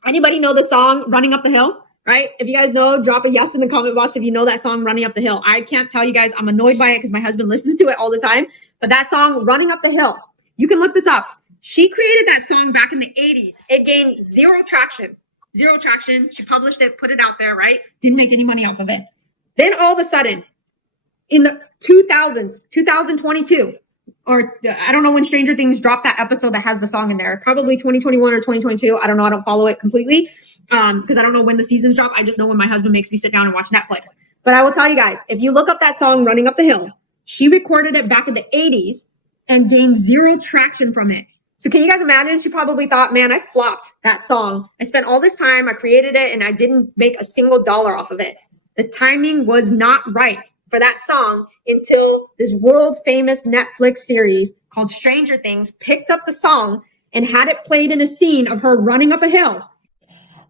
anybody know the song Running Up the Hill? Right? If you guys know, drop a yes in the comment box if you know that song Running Up the Hill. I can't tell you guys, I'm annoyed by it because my husband listens to it all the time. But that song Running Up the Hill, you can look this up. She created that song back in the 80s. It gained zero traction. Zero traction. She published it, put it out there, right? Didn't make any money off of it. Then all of a sudden, in the 2000s, 2022, or I don't know when Stranger Things dropped that episode that has the song in there, probably 2021 or 2022. I don't know. I don't follow it completely because I don't know when the seasons drop. I just know when my husband makes me sit down and watch Netflix. But I will tell you guys, if you look up that song, Running Up the Hill, she recorded it back in the 80s and gained zero traction from it. So can you guys imagine? She probably thought, man, I flopped that song. I spent all this time. I created it and I didn't make a single dollar off of it. The timing was not right for that song until this world famous Netflix series called Stranger Things picked up the song and had it played in a scene of her running up a hill.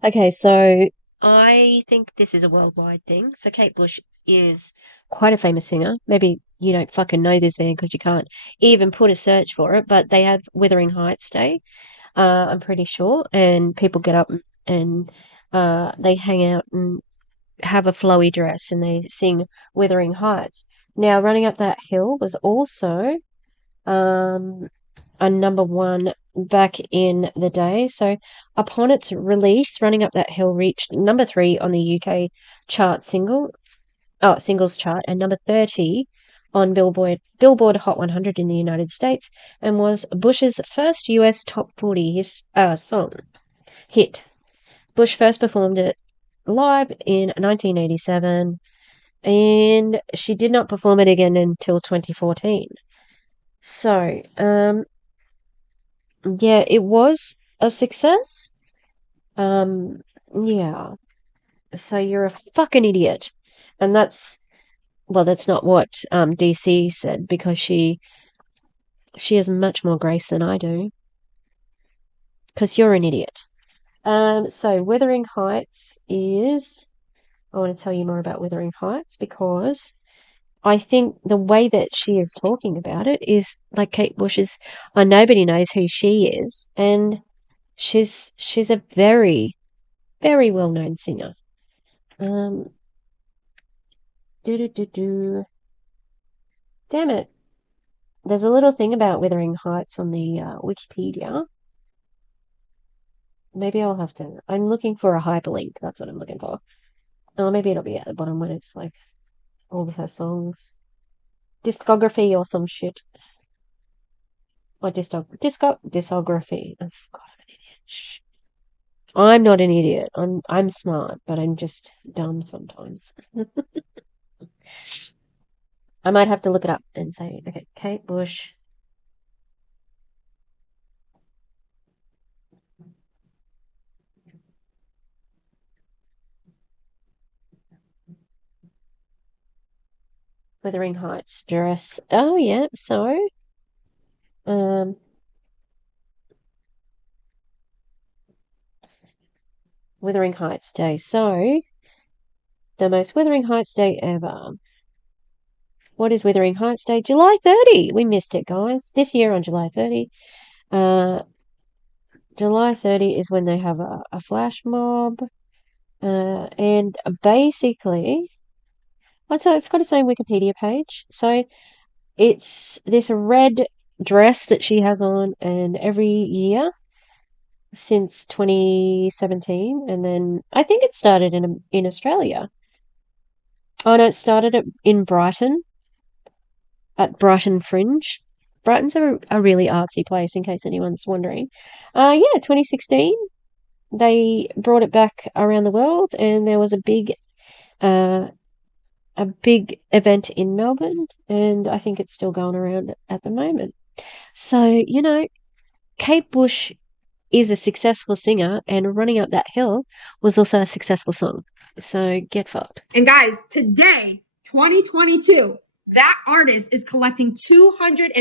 Okay, so I think this is a worldwide thing. So Kate Bush is quite a famous singer. Maybe you don't fucking know this band because you can't even put a search for it, but they have Withering Heights Day, I'm pretty sure, and people get up and they hang out and have a flowy dress and they sing Withering Heights. Now, Running Up That Hill was also a number one back in the day. So upon its release, Running Up That Hill reached number 3 on the UK chart singles chart and number 30 on Billboard Hot 100 in the United States and was Bush's first US top 40 song hit. Bush first performed it live in 1987, and she did not perform it again until 2014. So, yeah, it was a success. Yeah. So you're a fucking idiot. And that's not what DC said, because she has much more grace than I do. Because you're an idiot. So Withering Heights is... I want to tell you more about Withering Heights because I think the way that she is talking about it is like Kate Bush is... nobody knows who she is, and she's a very, very well-known singer. Damn it. There's a little thing about Withering Heights on the Wikipedia. Maybe I'll have to... I'm looking for a hyperlink. That's what I'm looking for. Oh, maybe it'll be at the bottom when it's like all of her songs. Discography or some shit. Or discography. Oh, God, I'm an idiot. Shh. I'm not an idiot. I'm smart, but I'm just dumb sometimes. I might have to look it up and say, okay, Kate Bush. Withering Heights dress. Oh yeah, so Withering Heights Day. So the most Withering Heights Day ever. What is Withering Heights Day? July 30. We missed it, guys. This year on July 30. July 30 is when they have a flash mob. And basically, it's got its own Wikipedia page. So it's this red dress that she has on, and every year since 2017, and then I think it started in Australia. Oh no, it started in Brighton, at Brighton Fringe. Brighton's a really artsy place, in case anyone's wondering. Yeah, 2016, they brought it back around the world, and there was a big event in Melbourne, and I think it's still going around at the moment. So, Kate Bush is a successful singer, and Running Up That Hill was also a successful song. So get fucked. And guys, today, 2022, that artist is collecting $250,000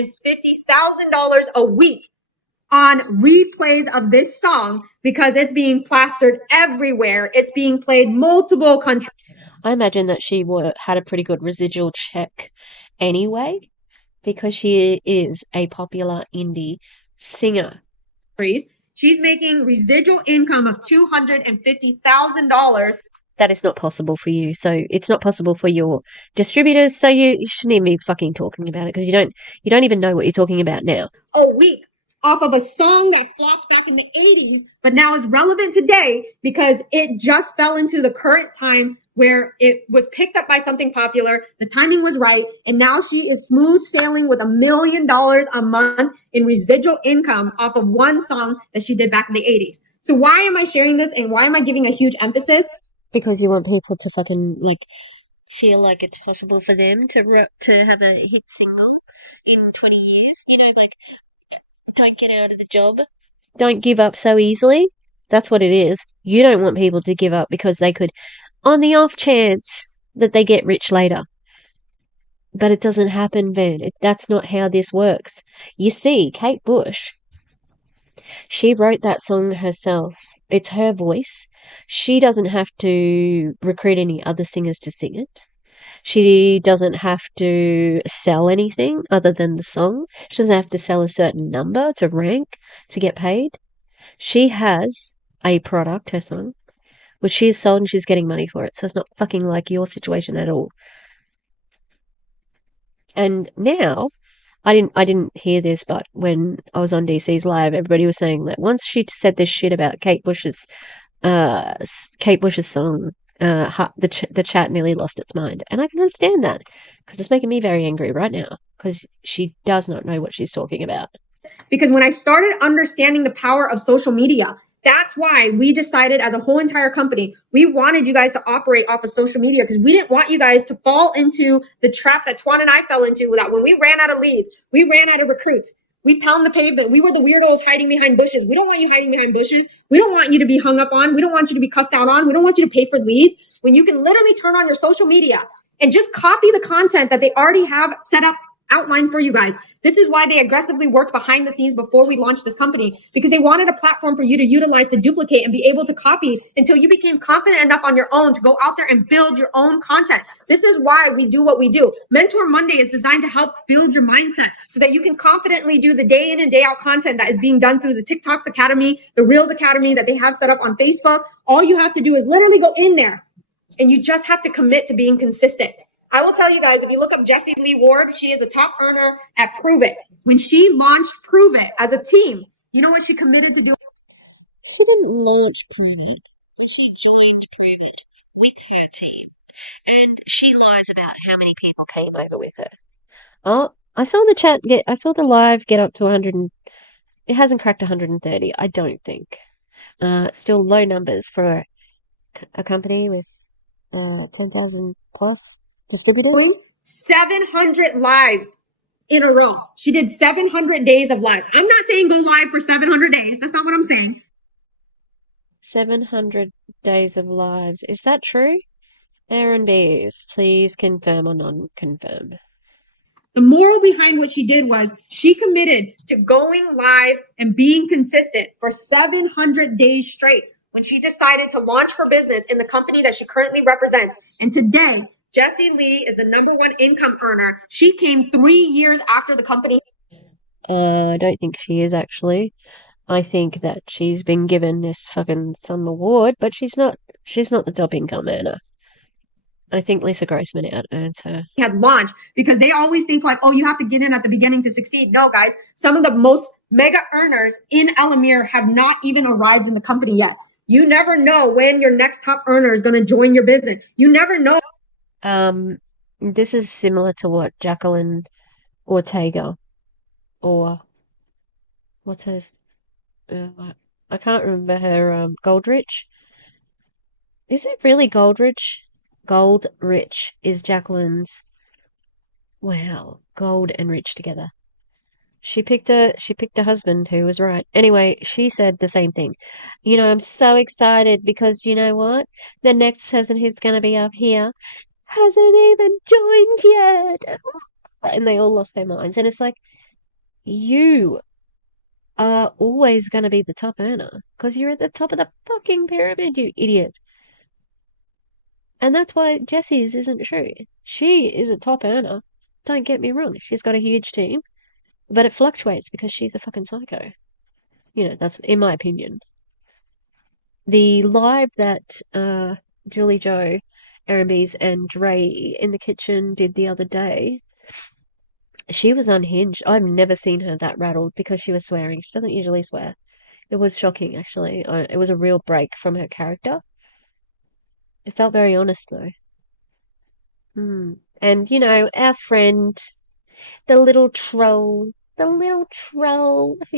a week on replays of this song because it's being plastered everywhere. It's being played multiple countries. I imagine that she had a pretty good residual check anyway, because she is a popular indie singer. She's making residual income of $250,000. That is not possible for you. So it's not possible for your distributors. So you shouldn't even be fucking talking about it, because you don't even know what you're talking about now. A week off of a song that flopped back in the 80s, but now is relevant today because it just fell into the current time where it was picked up by something popular. The timing was right. And now she is smooth sailing with $1 million a month in residual income off of one song that she did back in the 80s. So why am I sharing this, and why am I giving a huge emphasis? Because you want people to fucking feel like it's possible for them to have a hit single in 20 years. Don't get out of the job. Don't give up so easily. That's what it is. You don't want people to give up because they could, on the off chance that they get rich later. But it doesn't happen, Van. That's not how this works. You see, Kate Bush, she wrote that song herself. It's her voice. She doesn't have to recruit any other singers to sing it. She doesn't have to sell anything other than the song. She doesn't have to sell a certain number to rank to get paid. She has a product, her song, which she has sold, and she's getting money for it. So it's not fucking like your situation at all. And now, I didn't hear this, but when I was on DC's live, everybody was saying that once she said this shit about Kate Bush's song, the chat nearly lost its mind, and I can understand that because it's making me very angry right now because she does not know what she's talking about. Because when I started understanding the power of social media, that's why we decided as a whole entire company, we wanted you guys to operate off of social media because we didn't want you guys to fall into the trap that Tuan and I fell into, that when we ran out of leads, we ran out of recruits. We pound the pavement. We were the weirdos hiding behind bushes. We don't want you hiding behind bushes. We don't want you to be hung up on. We don't want you to be cussed out on. We don't want you to pay for leads. When you can literally turn on your social media and just copy the content that they already have set up, outlined for you guys. This is why they aggressively worked behind the scenes before we launched this company, because they wanted a platform for you to utilize to duplicate and be able to copy until you became confident enough on your own to go out there and build your own content. This is why we do what we do. Mentor Monday is designed to help build your mindset so that you can confidently do the day in and day out content that is being done through the TikToks Academy, the Reels Academy that they have set up on Facebook. All you have to do is literally go in there and you just have to commit to being consistent. I will tell you guys, if you look up Jessie Lee Ward, she is a top earner at Prove It. When she launched Prove It as a team, you know what she committed to do? She didn't launch Prove It, she joined Prove It with her team, and she lies about how many people came over with her. Oh, I saw the live get up to 100, and it hasn't cracked 130, I don't think. Still low numbers for a company with 10,000 plus distributors. 700 lives in a row. She did 700 days of lives. I'm not saying go live for 700 days. That's not what I'm saying. 700 days of lives. Is that true? Aaron Bees, please confirm or non-confirm. The moral behind what she did was she committed to going live and being consistent for 700 days straight when she decided to launch her business in the company that she currently represents. And today, Jessie Lee is the #1 income earner. She came 3 years after the company. I don't think she is, actually. I think that she's been given this fucking some award, but she's not the top income earner. I think Lisa Grossman out earns her. Had launched, because they always think like, oh, you have to get in at the beginning to succeed. No, guys, some of the most mega earners in ELOMIR have not even arrived in the company yet. You never know when your next top earner is going to join your business. You never know. This is similar to what Jacqueline Ortega, or what's hers? I can't remember her. Goldrich. Is it really Goldrich? Goldrich is Jacqueline's. Wow, gold and rich together. She picked a husband who was right. Anyway, she said the same thing. You know, I'm so excited because you know what? The next person who's gonna be up here hasn't even joined yet. And they all lost their minds. And it's like, you are always going to be the top earner because you're at the top of the fucking pyramid, you idiot. And that's why Jessie's isn't true. She is a top earner. Don't get me wrong. She's got a huge team, but it fluctuates because she's a fucking psycho. You know, that's in my opinion. The live that Julie Joe, Aaron Bees, and Dre in the kitchen did the other day, she was unhinged. I've never seen her that rattled because she was swearing. She doesn't usually swear. It was shocking, actually. It was a real break from her character. It felt very honest, though. And, you know, our friend, the little troll who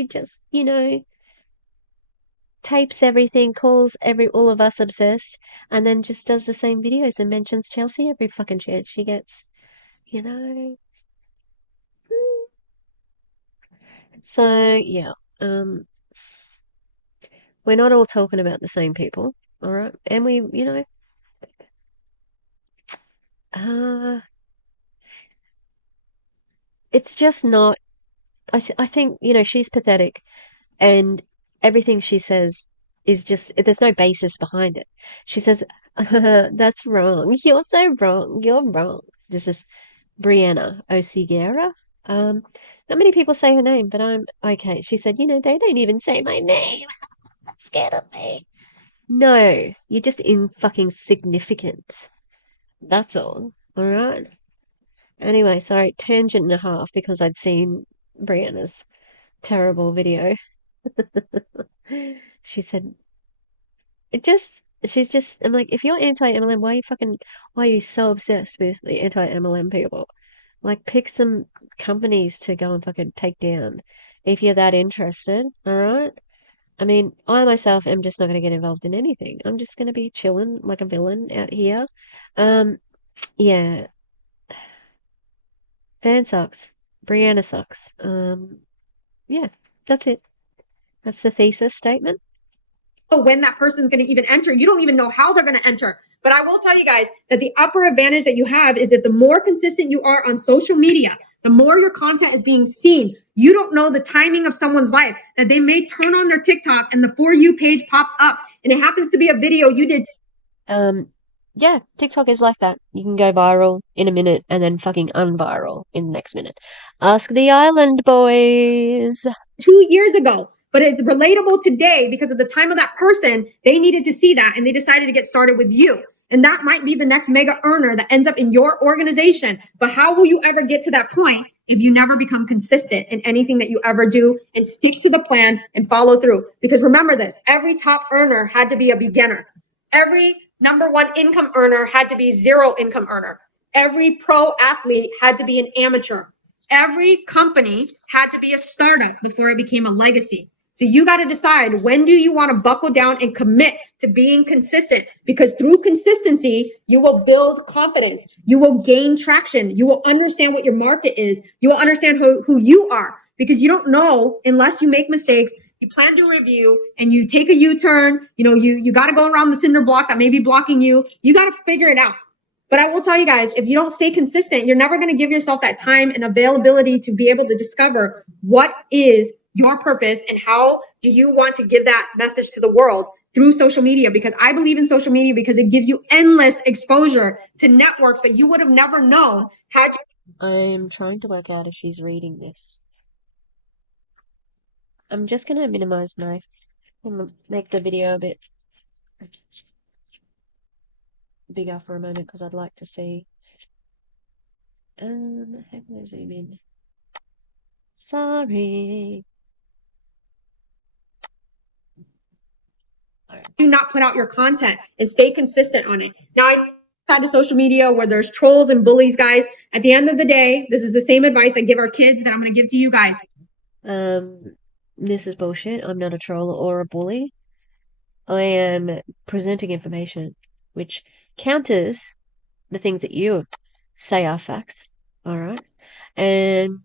just, you know, tapes everything, calls all of us obsessed, and then just does the same videos and mentions Chelsea every fucking chance she gets, you know. So, yeah, we're not all talking about the same people, all right? And we, you know, it's just not. I think, you know, she's pathetic, and everything she says is just, there's no basis behind it. She says, that's wrong. You're so wrong. You're wrong. This is Brianna Oseguera. Not many people say her name, but I'm okay. She said, you know, they don't even say my name. I'm scared of me. No, you're just in fucking significant. That's all. All right. Anyway, sorry, tangent and a half because I'd seen Brianna's terrible video. She said, it just, she's just, I'm like, if you're anti-MLM, why are you so obsessed with the anti-MLM people? Like, pick some companies to go and fucking take down if you're that interested, all right? I mean, I myself am just not going to get involved in anything. I'm just going to be chilling like a villain out here. Um, yeah, Van sucks. Brianna sucks. Yeah, that's it. That's the thesis statement. When that person's going to even enter. You don't even know how they're going to enter. But I will tell you guys that the upper advantage that you have is that the more consistent you are on social media, the more your content is being seen. You don't know the timing of someone's life, that they may turn on their TikTok and the For You page pops up and it happens to be a video you did Yeah, TikTok is like that. You can go viral in a minute and then fucking unviral in the next minute. Ask the Island Boys. 2 years ago, but it's relatable today because of the time of that person. They needed to see that and they decided to get started with you. And that might be the next mega earner that ends up in your organization. But how will you ever get to that point if you never become consistent in anything that you ever do and stick to the plan and follow through? Because remember this, every top earner had to be a beginner. Every number one income earner had to be zero income earner. Every pro athlete had to be an amateur. Every company had to be a startup before it became a legacy. So you got to decide, when do you want to buckle down and commit to being consistent? Because through consistency, you will build confidence. You will gain traction. You will understand what your market is. You will understand who you are, because you don't know unless you make mistakes. You plan to review and you take a U-turn. You got to go around the cinder block that may be blocking you. You got to figure it out. But I will tell you guys, if you don't stay consistent, you're never going to give yourself that time and availability to be able to discover what is your purpose and how do you want to give that message to the world through social media. Because I believe in social media because it gives you endless exposure to networks that you would have never known had you. I'm trying to work out if she's reading this. I'm just going to minimize make the video a bit bigger for a moment because I'd like to see. How can I zoom in? Sorry. Do not put out your content and stay consistent on it. Now, I had to social media where there's trolls and bullies, guys. At the end of the day, this is the same advice I give our kids that I'm going to give to you guys. This is bullshit. I'm not a troll or a bully. I am presenting information which counters the things that you say are facts. All right. And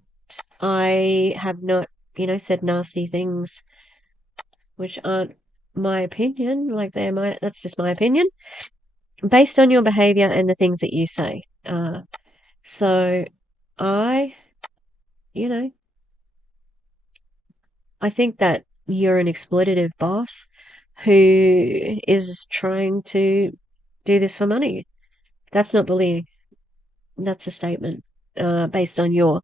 I have not, said nasty things which aren't my opinion. Like that's just my opinion based on your behavior and the things that you say. So I, you know, I think that you're an exploitative boss who is trying to do this for money. That's not bullying. That's a statement based on your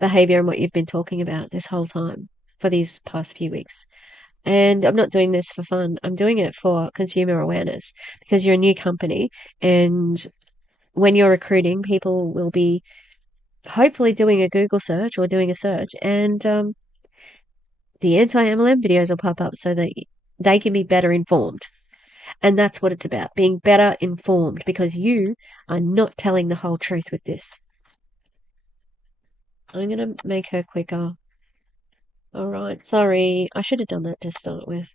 behavior and what you've been talking about this whole time for these past few weeks. And I'm not doing this for fun. I'm doing it for consumer awareness because you're a new company, and when you're recruiting, people will be hopefully doing a Google search or doing a search, and the anti-MLM videos will pop up so that they can be better informed. And that's what it's about, being better informed, because you are not telling the whole truth with this. I'm going to make her quicker. All right, sorry. I should have done that to start with.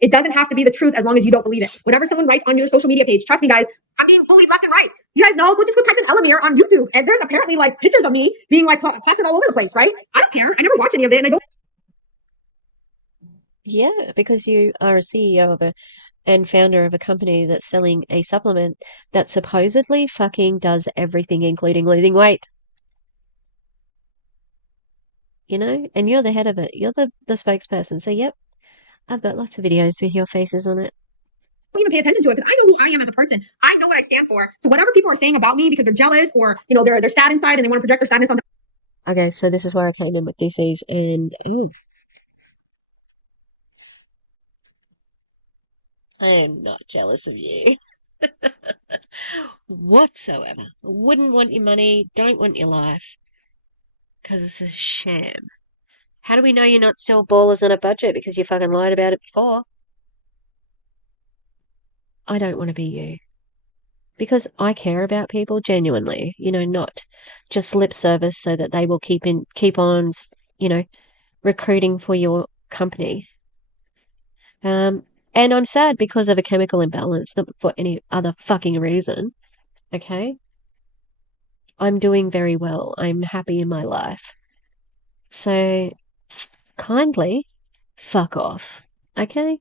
It doesn't have to be the truth as long as you don't believe it. Whenever someone writes on your social media page, trust me, guys, I'm being bullied left and right. You guys know, just go type in ELOMIR on YouTube, and there's apparently like pictures of me being like plastered all over the place, right? I don't care. I never watch any of it, and I don't. Yeah, because you are a CEO and founder of a company that's selling a supplement that supposedly fucking does everything, including losing weight. And you're the head of it. You're the spokesperson. So, yep, I've got lots of videos with your faces on it. Even pay attention to it because I know who I am as a person. I know what I stand for. So whatever people are saying about me because they're jealous or they're sad inside and they want to project their sadness on. Okay, so this is where I came in with DCs, and I am not jealous of you whatsoever. Wouldn't want your money, don't want your life, because it's a sham. How do we know you're not still ballers on a budget? Because you fucking lied about it before. I don't want to be you. Because I care about people genuinely, not just lip service so that they will keep on, recruiting for your company. And I'm sad because of a chemical imbalance, not for any other fucking reason. Okay? I'm doing very well. I'm happy in my life. So kindly fuck off. Okay?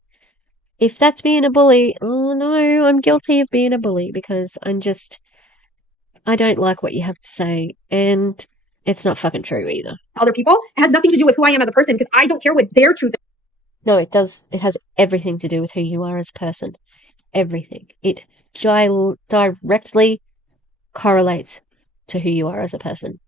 If that's being a bully, oh no, I'm guilty of being a bully because I don't like what you have to say, and it's not fucking true either. Other people, it has nothing to do with who I am as a person because I don't care what their truth is. No, it does. It has everything to do with who you are as a person. Everything. It directly correlates to who you are as a person,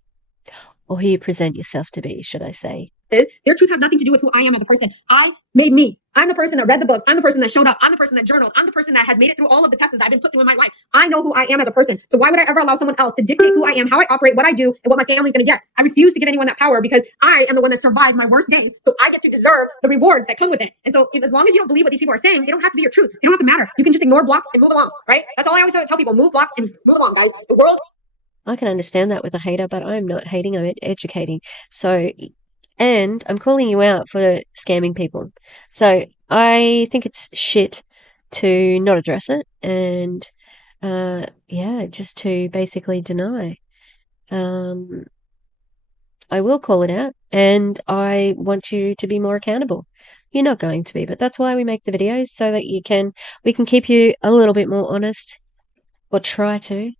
or who you present yourself to be, should I say. Their truth has nothing to do with who I am as a person. I made me. I'm the person that read the books. I'm the person that showed up. I'm the person that journaled. I'm the person that has made it through all of the tests that I've been put through in my life. I know who I am as a person. So why would I ever allow someone else to dictate who I am, how I operate, what I do, and what my family's going to get? I refuse to give anyone that power because I am the one that survived my worst days. So I get to deserve the rewards that come with it. And so as long as you don't believe what these people are saying, they don't have to be your truth. They don't have to matter. You can just ignore, block, and move along, right? That's all I always tell people. Move, block, and move along, guys. The world. I can understand that with a hater, but I'm not hating, I'm educating. So, and I'm calling you out for scamming people. So I think it's shit to not address it and, just to basically deny. I will call it out and I want you to be more accountable. You're not going to be, but that's why we make the videos so that we can keep you a little bit more honest, or try to.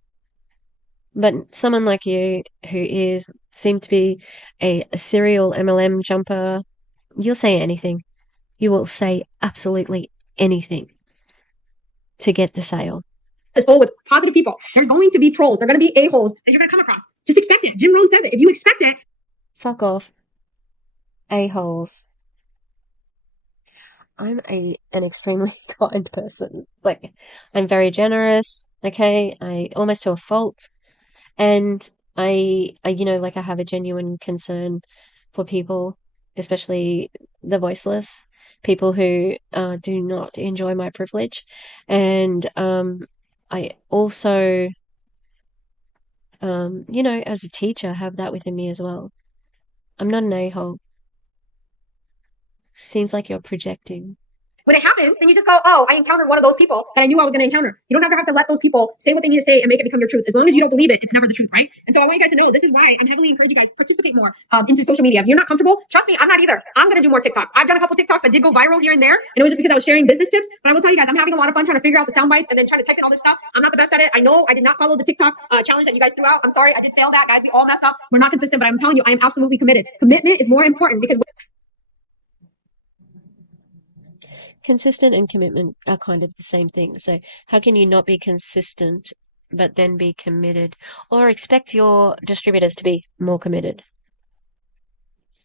But someone like you who seem to be a serial MLM jumper, you'll say anything. You will say absolutely anything to get the sale. Is full with positive people. There's going to be trolls. They're going to be a-holes that you're going to come across. Just expect it. Jim Rohn says it. If you expect it. Fuck off. A-holes. I'm an extremely kind person. Like, I'm very generous, okay? Almost to a fault. And I have a genuine concern for people, especially the voiceless, people who do not enjoy my privilege. And I also, as a teacher, have that within me as well. I'm not an a-hole. Seems like you're projecting. When it happens, then you just go, oh, I encountered one of those people that I knew I was going to encounter. You don't ever have to let those people say what they need to say and make it become your truth. As long as you don't believe it, it's never the truth, right? And so I want you guys to know, this is why I'm heavily encouraging you guys to participate more into social media. If you're not comfortable, trust me, I'm not either. I'm going to do more TikToks. I've done a couple TikToks that did go viral here and there, and it was just because I was sharing business tips. But I will tell you guys, I'm having a lot of fun trying to figure out the sound bites and then trying to type in all this stuff. I'm not the best at it. I know I did not follow the TikTok challenge that you guys threw out. I'm sorry, I did fail that, guys. We all mess up. We're not consistent, but I'm telling you, I am absolutely committed. Commitment is more important because Consistent and commitment are kind of the same thing. So how can you not be consistent but then be committed, or expect your distributors to be more committed?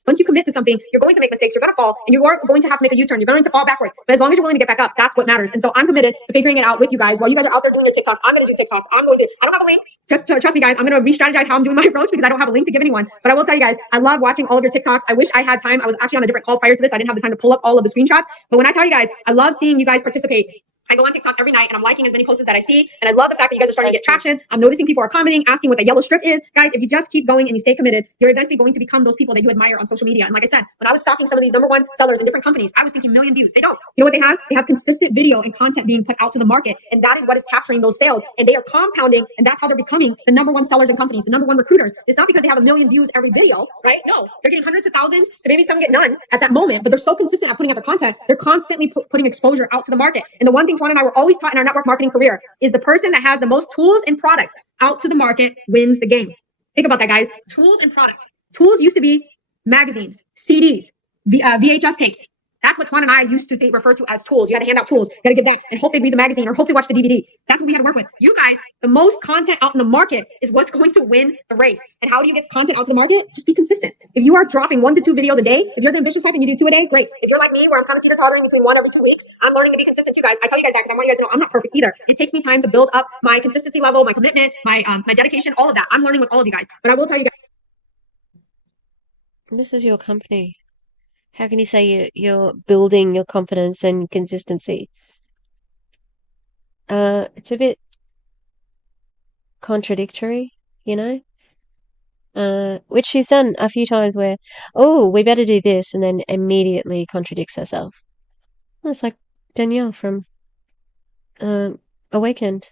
once you commit to something, you're going to make mistakes, you're going to fall, and you're going to have to make a U-turn. You're going to fall backward. But as long as you're willing to get back up, that's what matters. And so I'm committed to figuring it out with you guys. While you guys are out there doing your TikToks, I'm going to do TikToks. I don't have a link. Just trust me, guys. I'm going to re-strategize how I'm doing my approach because I don't have a link to give anyone. But I will tell you guys, I love watching all of your TikToks. I wish I had time. I was actually on a different call prior to this. I didn't have the time to pull up all of the screenshots. But when I tell you guys, I love seeing you guys participate. I go on TikTok every night and I'm liking as many posts that I see. And I love the fact that you guys are starting to get traction. I'm noticing people are commenting, asking what the yellow strip is. Guys, if you just keep going and you stay committed, you're eventually going to become those people that you admire on social media. And like I said, when I was stalking some of these number one sellers in different companies, I was thinking million views. They don't. You know what they have? They have consistent video and content being put out to the market. And that is what is capturing those sales. And they are compounding. And that's how they're becoming the number one sellers in companies, the number one recruiters. It's not because they have a million views every video, right? No, they're getting hundreds of thousands to maybe some get none at that moment, but they're so consistent at putting out the content. They're constantly putting exposure out to the market. And the one thing Tuan and I were always taught in our network marketing career is the person that has the most tools and product out to the market wins the game. Think about that, guys. Tools and product. Tools used to be magazines, CDs, VHS tapes. That's what Tuan and I used to refer to as tools. You got to hand out tools. You got to give that and hope they read the magazine or hope they watch the DVD. That's what we had to work with. You guys, the most content out in the market is what's going to win the race. And how do you get content out to the market? Just be consistent. If you are dropping 1 to 2 videos a day, if you're the ambitious type and you do 2 a day, great. If you're like me, where I'm kind of teeter-tottering between 1 every 2 weeks, I'm learning to be consistent too, guys. I tell you guys that because I want you guys to know I'm not perfect either. It takes me time to build up my consistency level, my commitment, my dedication, all of that. I'm learning with all of you guys. But I will tell you guys. This is your company. How can you say you're building your confidence and consistency? it's a bit contradictory, you know? Which she's done a few times where, oh, we better do this, and then immediately contradicts herself. It's like Danielle from Awakened.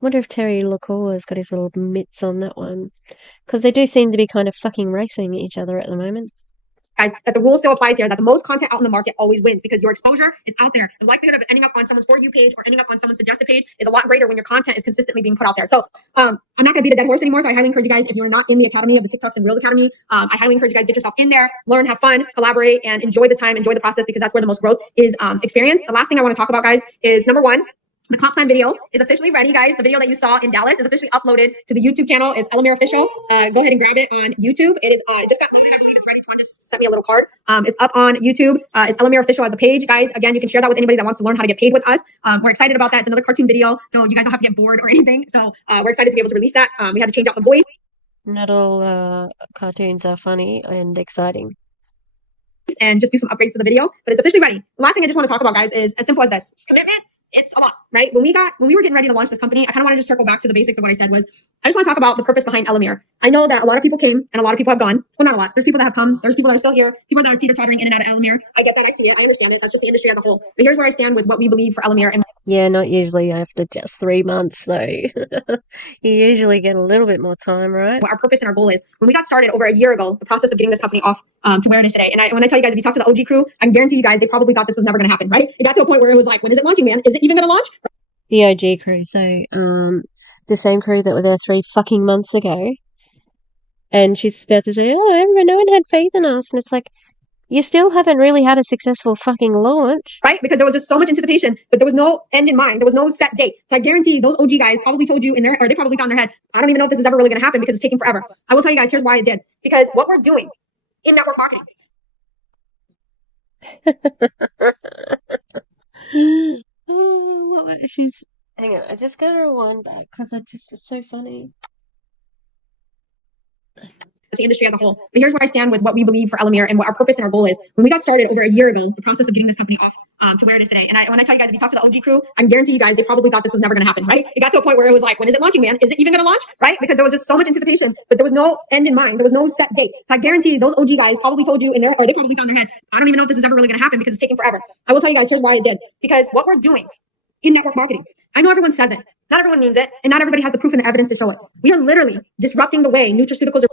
Wonder if Terry Lacour has got his little mitts on that one. Because they do seem to be kind of fucking racing each other at the moment. Guys, that the rule still applies here, that the most content out in the market always wins because your exposure is out there. The likelihood of it ending up on someone's For You page or ending up on someone's suggested page is a lot greater when your content is consistently being put out there. So I'm not going to beat a dead horse anymore. So I highly encourage you guys, if you're not in the academy of the TikToks and Reels Academy, I highly encourage you guys, get yourself in there, learn, have fun, collaborate, and enjoy the time, enjoy the process, because that's where the most growth is experienced. The last thing I want to talk about, guys, is number one, the comp plan video is officially ready, guys. The video that you saw in Dallas is officially uploaded to the YouTube channel. It's ELOMIR Official. Go ahead and grab it on YouTube. It is just got uploaded. It's ready. Tuan just sent me a little card. It's up on YouTube. It's ELOMIR Official as the page, guys. Again, you can share that with anybody that wants to learn how to get paid with us. We're excited about that. It's another cartoon video, so you guys don't have to get bored or anything. So we're excited to be able to release that. We had to change out the voice. Not all cartoons are funny and exciting. And just do some upgrades to the video, but it's officially ready. The last thing I just want to talk about, guys, is as simple as this: commitment. It's a lot, right? When we were getting ready to launch this company, I kind of want to just circle back to the basics of what I said was, I just want to talk about the purpose behind ELOMIR. I know that a lot of people came and a lot of people have gone. Well, not a lot. There's people that have come. There's people that are still here. People that are teeter-tottering in and out of ELOMIR. I get that. I see it. I understand it. That's just the industry as a whole. But here's where I stand with what we believe for ELOMIR. And yeah, not usually after just 3 months, though. You usually get a little bit more time, right? What our purpose and our goal is. When we got started over a year ago, the process of getting this company off to where it is today. And when I tell you guys, if you talk to the OG crew, I guarantee you guys, they probably thought this was never going to happen, right? It got to a point where it was like, when is it launching, man? Is it even going to launch? The OG crew, so the same crew that were there 3 fucking months ago, and she's about to say, oh, everyone, no one had faith in us, and it's like, you still haven't really had a successful fucking launch, right? Because there was just so much anticipation, but there was no end in mind. There was no set date. So I guarantee those OG guys probably told you or they probably thought in their head, I don't even know if this is ever really going to happen because it's taking forever. I will tell you guys, here's why it did. Because what we're doing in network marketing. She's hang on, I just gotta rewind back because it's so funny. The industry as a whole. But here's where I stand with what we believe for ELOMIR and what our purpose and our goal is. When we got started over a year ago, the process of getting this company off to where it is today. And when I tell you guys, if you talk to the OG crew, I guarantee you guys, they probably thought this was never going to happen, right? It got to a point where it was like, when is it launching, man? Is it even going to launch, right? Because there was just so much anticipation, but there was no end in mind. There was no set date. So I guarantee those OG guys probably told you or they probably thought in their head, I don't even know if this is ever really going to happen because it's taking forever. I will tell you guys, here's why it did. Because what we're doing in network marketing, I know everyone says it, not everyone means it, and not everybody has the proof and the evidence to show it. We are literally disrupting the way nutraceuticals are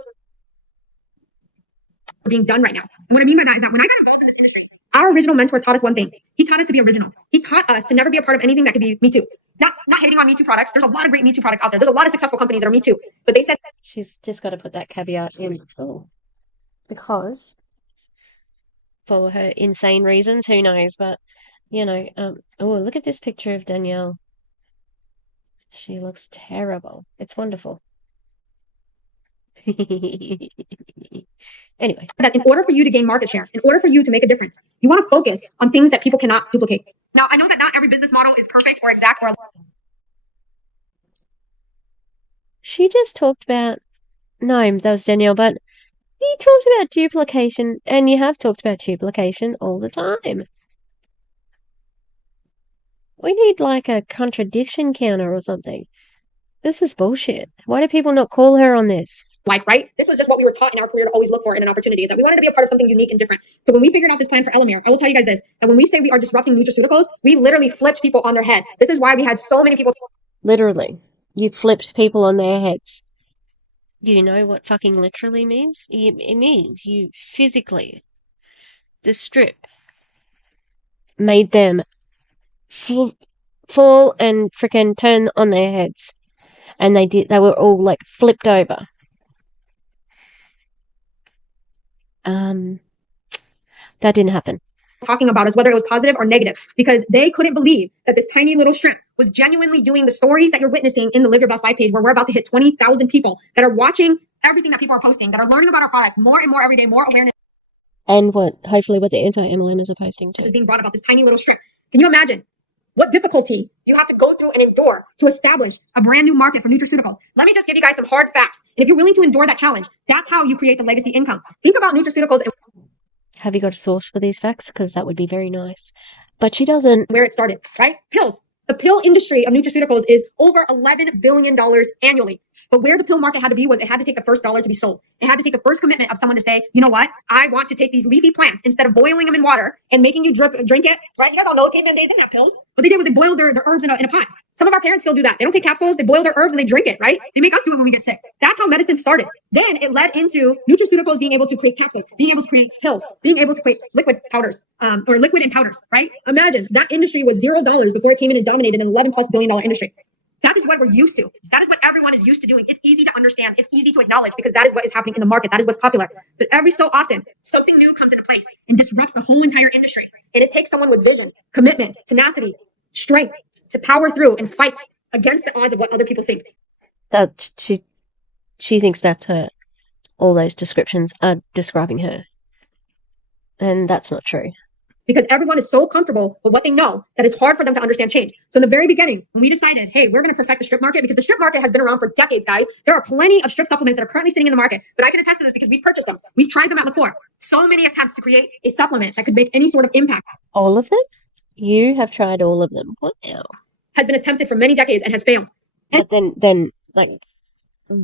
being done right now. And what I mean by that is that when I got involved in this industry, our original mentor taught us one thing. He taught us to be original. He taught us to never be a part of anything that could be Me Too. Not hating on Me Too products. There's a lot of great Me Too products out there. There's a lot of successful companies that are Me Too. But they said she's just got to put that caveat in. Because for her insane reasons, who knows? But you know, oh, look at this picture of Danielle. She looks terrible. It's wonderful. Anyway, that in order for you to gain market share, in order for you to make a difference, you want to focus on things that people cannot duplicate. Now, I know that not every business model is perfect or exact or. She just talked about, no, that was Danielle, but you talked about duplication, and you have talked about duplication all the time. We need like a contradiction counter or something. This is bullshit. Why do people not call her on this? Like, right? This was just what we were taught in our career to always look for in an opportunity, is that we wanted to be a part of something unique and different. So when we figured out this plan for ELOMIR, I will tell you guys this, that when we say we are disrupting nutraceuticals, we literally flipped people on their head. This is why we had so many people. Literally. You flipped people on their heads. Do you know what fucking literally means? It means you physically, the strip, made them fall and freaking turn on their heads. And they were all like flipped over. That didn't happen. Talking about is whether it was positive or negative, because they couldn't believe that this tiny little strip was genuinely doing the stories that you're witnessing in the Live Your Best Life page, where we're about to hit 20,000 people that are watching everything that people are posting, that are learning about our product more and more every day, more awareness. And hopefully what the anti-MLMs are posting too. Is being brought about this tiny little strip. Can you imagine what difficulty you have to go through and endure to establish a brand new market for nutraceuticals? Let me just give you guys some hard facts. And if you're willing to endure that challenge, that's how you create the legacy income. Think about nutraceuticals. Have you got a source for these facts? Because that would be very nice. But she doesn't. Where it started, right? Pills. The pill industry of nutraceuticals is over $11 billion annually. But where the pill market had to be was it had to take the first dollar to be sold. It had to take the first commitment of someone to say, you know what? I want to take these leafy plants instead of boiling them in water and making you drink it. Right? You guys all know caveman days didn't have pills. What they did was they boiled their herbs in a pot. Some of our parents still do that. They don't take capsules. They boil their herbs and they drink it, right? They make us do it when we get sick. That's how medicine started. Then it led into nutraceuticals being able to create capsules, being able to create pills, being able to create liquid powders, or liquid and powders, right? Imagine that industry was $0 before it came in and dominated an $11+ billion industry. That is what we're used to. That is what everyone is used to doing. It's easy to understand. It's easy to acknowledge because that is what is happening in the market. That is what's popular. But every so often, something new comes into place and disrupts the whole entire industry. And it takes someone with vision, commitment, tenacity, strength to power through and fight against the odds of what other people think. That she thinks that's her. All those descriptions are describing her. And that's not true. Because everyone is so comfortable with what they know that it's hard for them to understand change. So in the very beginning, when we decided, hey, we're going to perfect the strip market, because the strip market has been around for decades, guys. There are plenty of strip supplements that are currently sitting in the market, but I can attest to this because we've purchased them. We've tried them at liqueur. So many attempts to create a supplement that could make any sort of impact. All of them? You have tried all of them. Wow. Has been attempted for many decades and has failed. But then, like,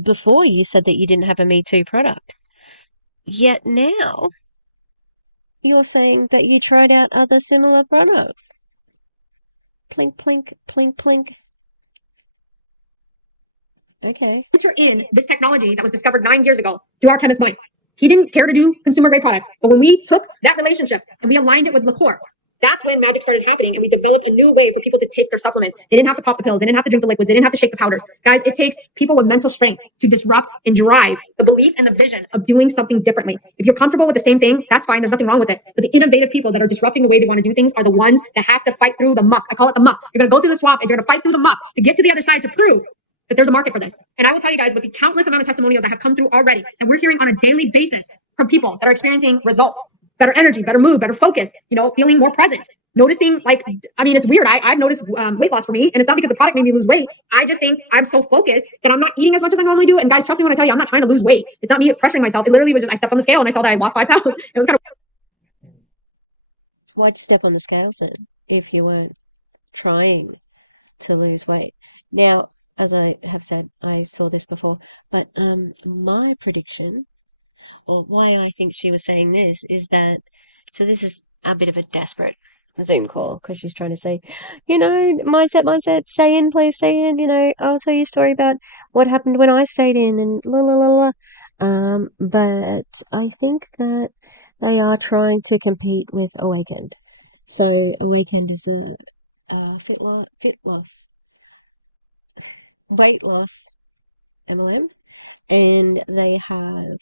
before you said that you didn't have a Me Too product. Yet now, you're saying that you tried out other similar products. Plink, plink, plink, plink. Okay. Enter in this technology that was discovered 9 years ago through our chemist Mike. He didn't care to do consumer grade product, but when we took that relationship and we aligned it with liqueur, that's when magic started happening, and we developed a new way for people to take their supplements. They didn't have to pop the pills. They didn't have to drink the liquids. They didn't have to shake the powders. Guys, it takes people with mental strength to disrupt and drive the belief and the vision of doing something differently. If you're comfortable with the same thing, that's fine. There's nothing wrong with it. But the innovative people that are disrupting the way they want to do things are the ones that have to fight through the muck. I call it the muck. You're going to go through the swamp and you're going to fight through the muck to get to the other side to prove that there's a market for this. And I will tell you guys, with the countless amount of testimonials that have come through already, that we're hearing on a daily basis from people that are experiencing results, better energy, better mood, better focus, feeling more present. Noticing, it's weird. I've noticed weight loss for me, and it's not because the product made me lose weight. I just think I'm so focused that I'm not eating as much as I normally do. And guys, trust me when I tell you, I'm not trying to lose weight. It's not me pressuring myself. It literally was just I stepped on the scale and I saw that I lost 5 pounds. It was kind of. Why'd you step on the scales then, if you weren't trying to lose weight? Now, as I have said, I saw this before, but my prediction, or why I think she was saying this, is that, so this is a bit of a desperate Zoom call because she's trying to say, mindset, stay in, please stay in, I'll tell you a story about what happened when I stayed in and la la la la. But I think that they are trying to compete with Awakened. So Awakened is a weight loss MLM, and they have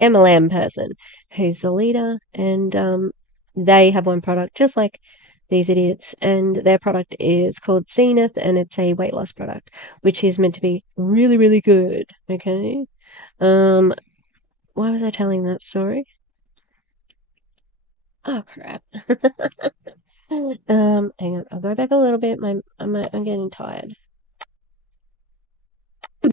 MLM person who's the leader, and they have one product just like these idiots, and their product is called Zenith, and it's a weight loss product, which is meant to be really, really good. Okay. Why was I telling that story? Oh crap. Hang on, I'll go back a little bit. I'm getting tired.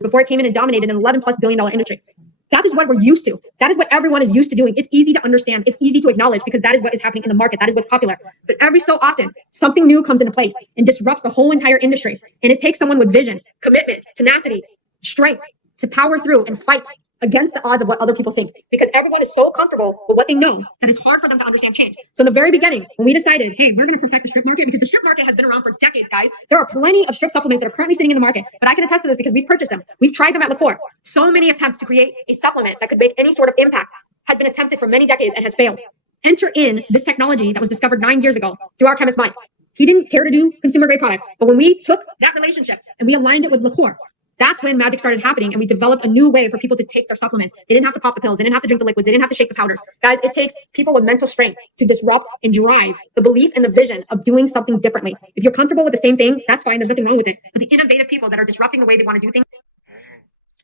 Before it came in and dominated an $11+ billion industry. That is what we're used to. That is what everyone is used to doing. It's easy to understand. It's easy to acknowledge because that is what is happening in the market. That is what's popular. But every so often, something new comes into place and disrupts the whole entire industry. And it takes someone with vision, commitment, tenacity, strength to power through and fight against the odds of what other people think, because everyone is so comfortable with what they know that it's hard for them to understand change. So in the very beginning, when we decided, hey, we're going to perfect the strip market, because the strip market has been around for decades, guys. There are plenty of strip supplements that are currently sitting in the market, but I can attest to this because we've purchased them. We've tried them at liqueur. So many attempts to create a supplement that could make any sort of impact has been attempted for many decades and has failed. Enter in this technology that was discovered 9 years ago through our chemist Mike. He didn't care to do consumer grade product, but when we took that relationship and we aligned it with liqueur, that's when magic started happening, and we developed a new way for people to take their supplements. They didn't have to pop the pills. They didn't have to drink the liquids. They didn't have to shake the powders. Guys, it takes people with mental strength to disrupt and drive the belief and the vision of doing something differently. If you're comfortable with the same thing, that's fine. There's nothing wrong with it. But the innovative people that are disrupting the way they want to do things.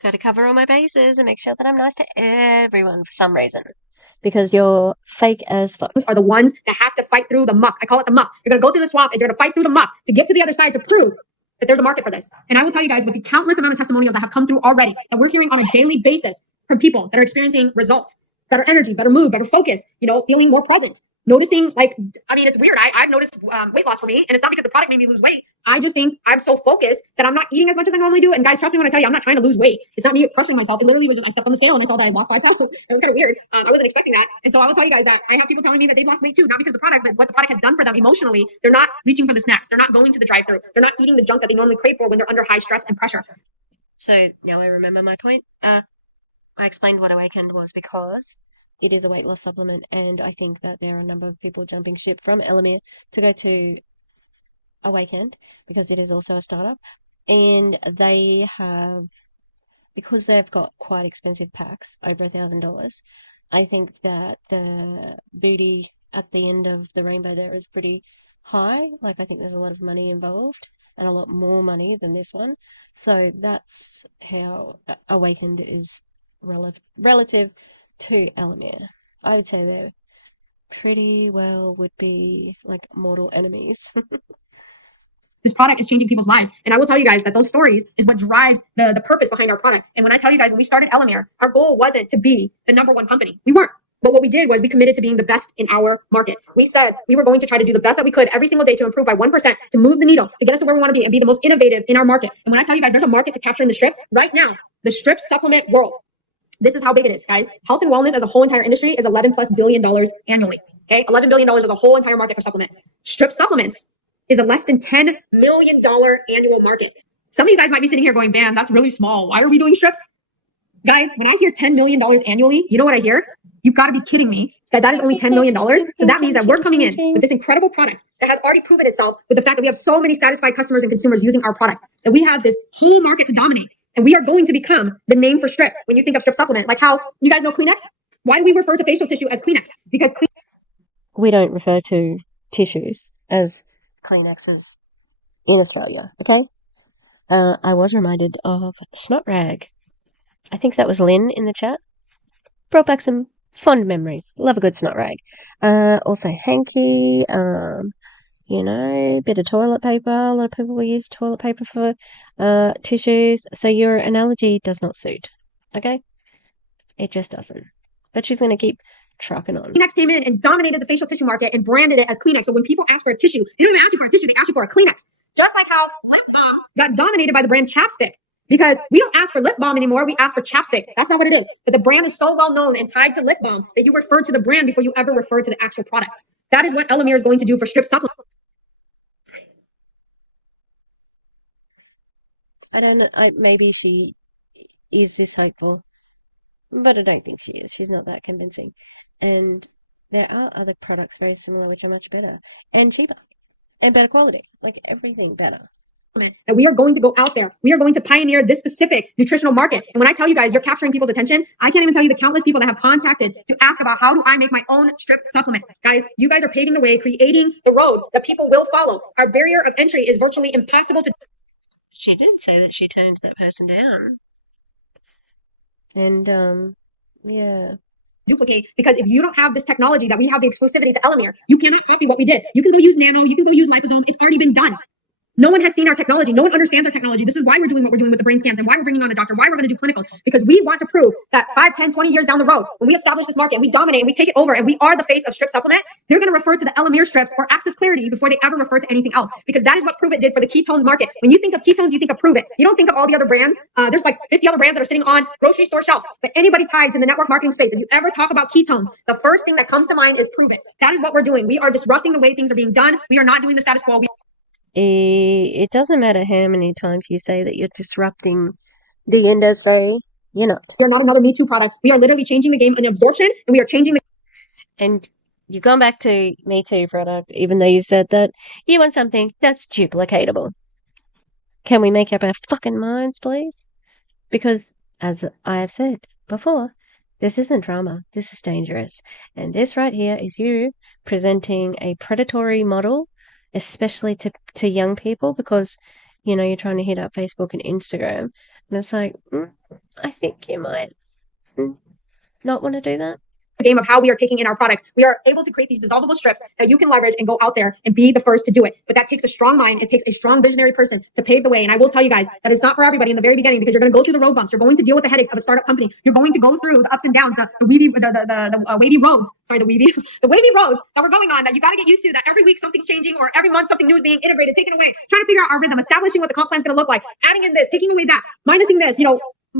Got to cover all my bases and make sure that I'm nice to everyone for some reason. Because you're fake as fuck. Are the ones that have to fight through the muck. I call it the muck. You're going to go through the swamp and you're going to fight through the muck to get to the other side to prove that there's a market for this. And I will tell you guys, with the countless amount of testimonials that have come through already, that we're hearing on a daily basis from people that are experiencing results, better energy, better mood, better focus, feeling more present. noticing, like, I mean, it's weird. I've noticed weight loss for me, and it's not because the product made me lose weight. I just think I'm so focused that I'm not eating as much as I normally do. And guys, trust me when I tell you, I'm not trying to lose weight. It's not me crushing myself. It literally was just I stepped on the scale and I saw that I lost 5 pounds. It was kind of weird. I wasn't expecting that. And so I will tell you guys that I have people telling me that they've lost weight too, not because of the product, but what the product has done for them emotionally. They're not reaching for the snacks. They're not going to the drive-thru. They're not eating the junk that they normally crave for when they're under high stress and pressure. So now I remember my point. I explained what Awakened was because it is a weight loss supplement, and I think that there are a number of people jumping ship from ELOMIR to go to Awakened because it is also a startup, and they have, because they've got quite expensive packs, over $1,000. I think that the booty at the end of the rainbow there is pretty high. Like, I think there's a lot of money involved and a lot more money than this one. So that's how Awakened is relative to ELOMIR. I would say they're pretty well would be like mortal enemies. This product is changing people's lives. And I will tell you guys that those stories is what drives the purpose behind our product. And when I tell you guys, when we started ELOMIR, our goal wasn't to be the #1 company. We weren't. But what we did was we committed to being the best in our market. We said we were going to try to do the best that we could every single day to improve by 1%, to move the needle, to get us to where we want to be and be the most innovative in our market. And when I tell you guys, there's a market to capture in the strip right now, the strip supplement world. This is how big it is, guys. Health and wellness as a whole entire industry is $11+ billion annually. Okay, $11 billion is a whole entire market for supplement. Strip supplements is a less than $10 million annual market. Some of you guys might be sitting here going, man, that's really small. Why are we doing strips? Guys, when I hear $10 million annually, you know what I hear? You've got to be kidding me that is only $10 million. So that means that we're coming in with this incredible product that has already proven itself with the fact that we have so many satisfied customers and consumers using our product, that we have this whole market to dominate. And we are going to become the name for strip when you think of strip supplement. Like how you guys know Kleenex? Why do we refer to facial tissue as Kleenex? Because we don't refer to tissues as Kleenexes in Australia, okay? I was reminded of Snot Rag. I think that was Lynn in the chat. Brought back some fond memories. Love a good snot rag. Also hanky, bit of toilet paper. A lot of people will use toilet paper for tissues. So your analogy does not suit, okay? It just doesn't. But she's going to keep trucking on. Kleenex came in and dominated the facial tissue market and branded it as Kleenex. So when people ask for a tissue, they don't even ask you for a tissue, they ask you for a Kleenex. Just like how lip balm got dominated by the brand chapstick. Because we don't ask for lip balm anymore, we ask for chapstick. That's not what it is. But the brand is so well known and tied to lip balm that you refer to the brand before you ever refer to the actual product. That is what ELOMIR is going to do for strip supplements. Maybe she is this hopeful, but I don't think she is. She's not that convincing. And there are other products very similar which are much better and cheaper and better quality, like everything better. And we are going to go out there. We are going to pioneer this specific nutritional market. And when I tell you guys, you're capturing people's attention, I can't even tell you the countless people that have contacted to ask about how do I make my own strip supplement. Guys, you guys are paving the way, creating the road that people will follow. Our barrier of entry is virtually impossible to. She did say that she turned that person down. And, yeah. Duplicate, because if you don't have this technology that we have the exclusivity to ELOMIR, you cannot copy what we did. You can go use nano, you can go use liposome. It's already been done. No one has seen our technology. No one understands our technology. This is why we're doing what we're doing with the brain scans and why we're bringing on a doctor, why we're going to do clinicals, because we want to prove that 5, 10, 20 years down the road, when we establish this market and we dominate and we take it over and we are the face of strip supplement, they're going to refer to the ELOMIR strips or Access Clarity before they ever refer to anything else, because that is what Prove It did for the ketones market. When you think of ketones, you think of Prove It. You don't think of all the other brands. There's like 50 other brands that are sitting on grocery store shelves, but anybody tied to the network marketing space, if you ever talk about ketones, the first thing that comes to mind is Prove It. That is what we're doing. We are disrupting the way things are being done. We are not doing the status quo. It doesn't matter how many times you say that you're disrupting the industry, you're not. We are not another Me Too product. We are literally changing the game in absorption, and we are changing the. And you've gone back to Me Too product, even though you said that you want something that's duplicatable. Can we make up our fucking minds, please? Because, as I have said before, this isn't drama. This is dangerous. And this right here is you presenting a predatory model, especially to young people, because, you're trying to hit up Facebook and Instagram. And it's like, I think you might not want to do that. game of how we are taking in our products. We are able to create these dissolvable strips that you can leverage and go out there and be the first to do it. But that takes a strong mind. It takes a strong visionary person to pave the way. And I will tell you guys that it's not for everybody in the very beginning, because you're going to go through the road bumps. You're going to deal with the headaches of a startup company. You're going to go through the ups and downs, the wavy roads. Sorry, the wavy roads that we're going on, that you got to get used to, that every week something's changing, or every month something new is being integrated, taken away, trying to figure out our rhythm, establishing what the comp plan is going to look like, adding in this, taking away that, minusing this,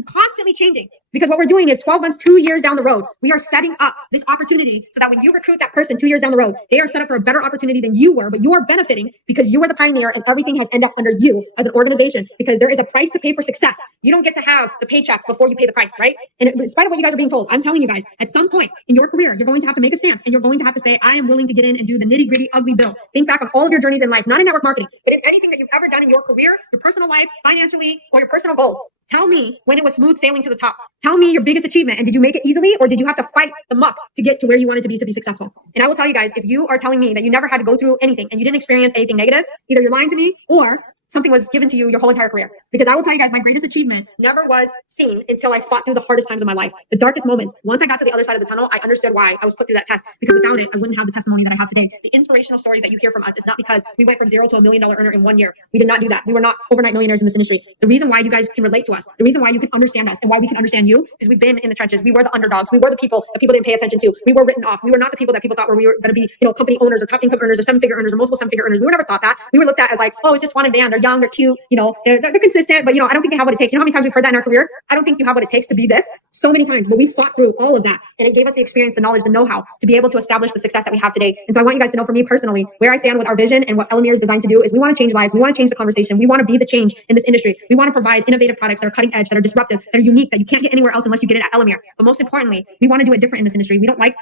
constantly changing. Because what we're doing is 12 months, 2 years down the road, we are setting up this opportunity so that when you recruit that person 2 years down the road, they are set up for a better opportunity than you were, but you are benefiting because you were the pioneer and everything has ended up under you as an organization, because there is a price to pay for success. You don't get to have the paycheck before you pay the price, right? And in spite of what you guys are being told, I'm telling you guys, at some point in your career, you're going to have to make a stance and you're going to have to say, I am willing to get in and do the nitty gritty, ugly bill. Think back on all of your journeys in life, not in network marketing, but in anything that you've ever done in your career, your personal life, financially, or your personal goals. Tell me when it was smooth sailing to the top. Tell me your biggest achievement. And did you make it easily, or did you have to fight the muck to get to where you wanted to be successful? And I will tell you guys, if you are telling me that you never had to go through anything and you didn't experience anything negative, either you're lying to me or something was given to you your whole entire career. Because I will tell you guys, my greatest achievement never was seen until I fought through the hardest times of my life, the darkest moments. Once I got to the other side of the tunnel, I understood why I was put through that test, because without it, I wouldn't have the testimony that I have today. The inspirational stories that you hear from us is not because we went from 0 to $1 million earner in 1 year. We did not do that. We were not overnight millionaires in this industry. The reason why you guys can relate to us, the reason why you can understand us and why we can understand you, is we've been in the trenches. We were the underdogs. We were the people that people didn't pay attention to. We were written off. We were not the people that people thought we were going to be, company owners or top income earners or seven-figure earners or multiple seven-figure earners. We were never thought that. We were looked at as like, oh, it's just Juan and Van. They're young, they're cute, they're consistent, but I don't think they have what it takes. You know how many times we've heard that in our career? I don't think you have what it takes to be this. So many times, but we fought through all of that, and it gave us the experience, the knowledge, the know-how to be able to establish the success that we have today. And so I want you guys to know, for me personally, where I stand with our vision and what ELOMIR is designed to do is we want to change lives. We want to change the conversation. We want to be the change in this industry. We want to provide innovative products that are cutting edge, that are disruptive, that are unique, that you can't get anywhere else unless you get it at ELOMIR. But most importantly, we want to do it different in this industry. We don't like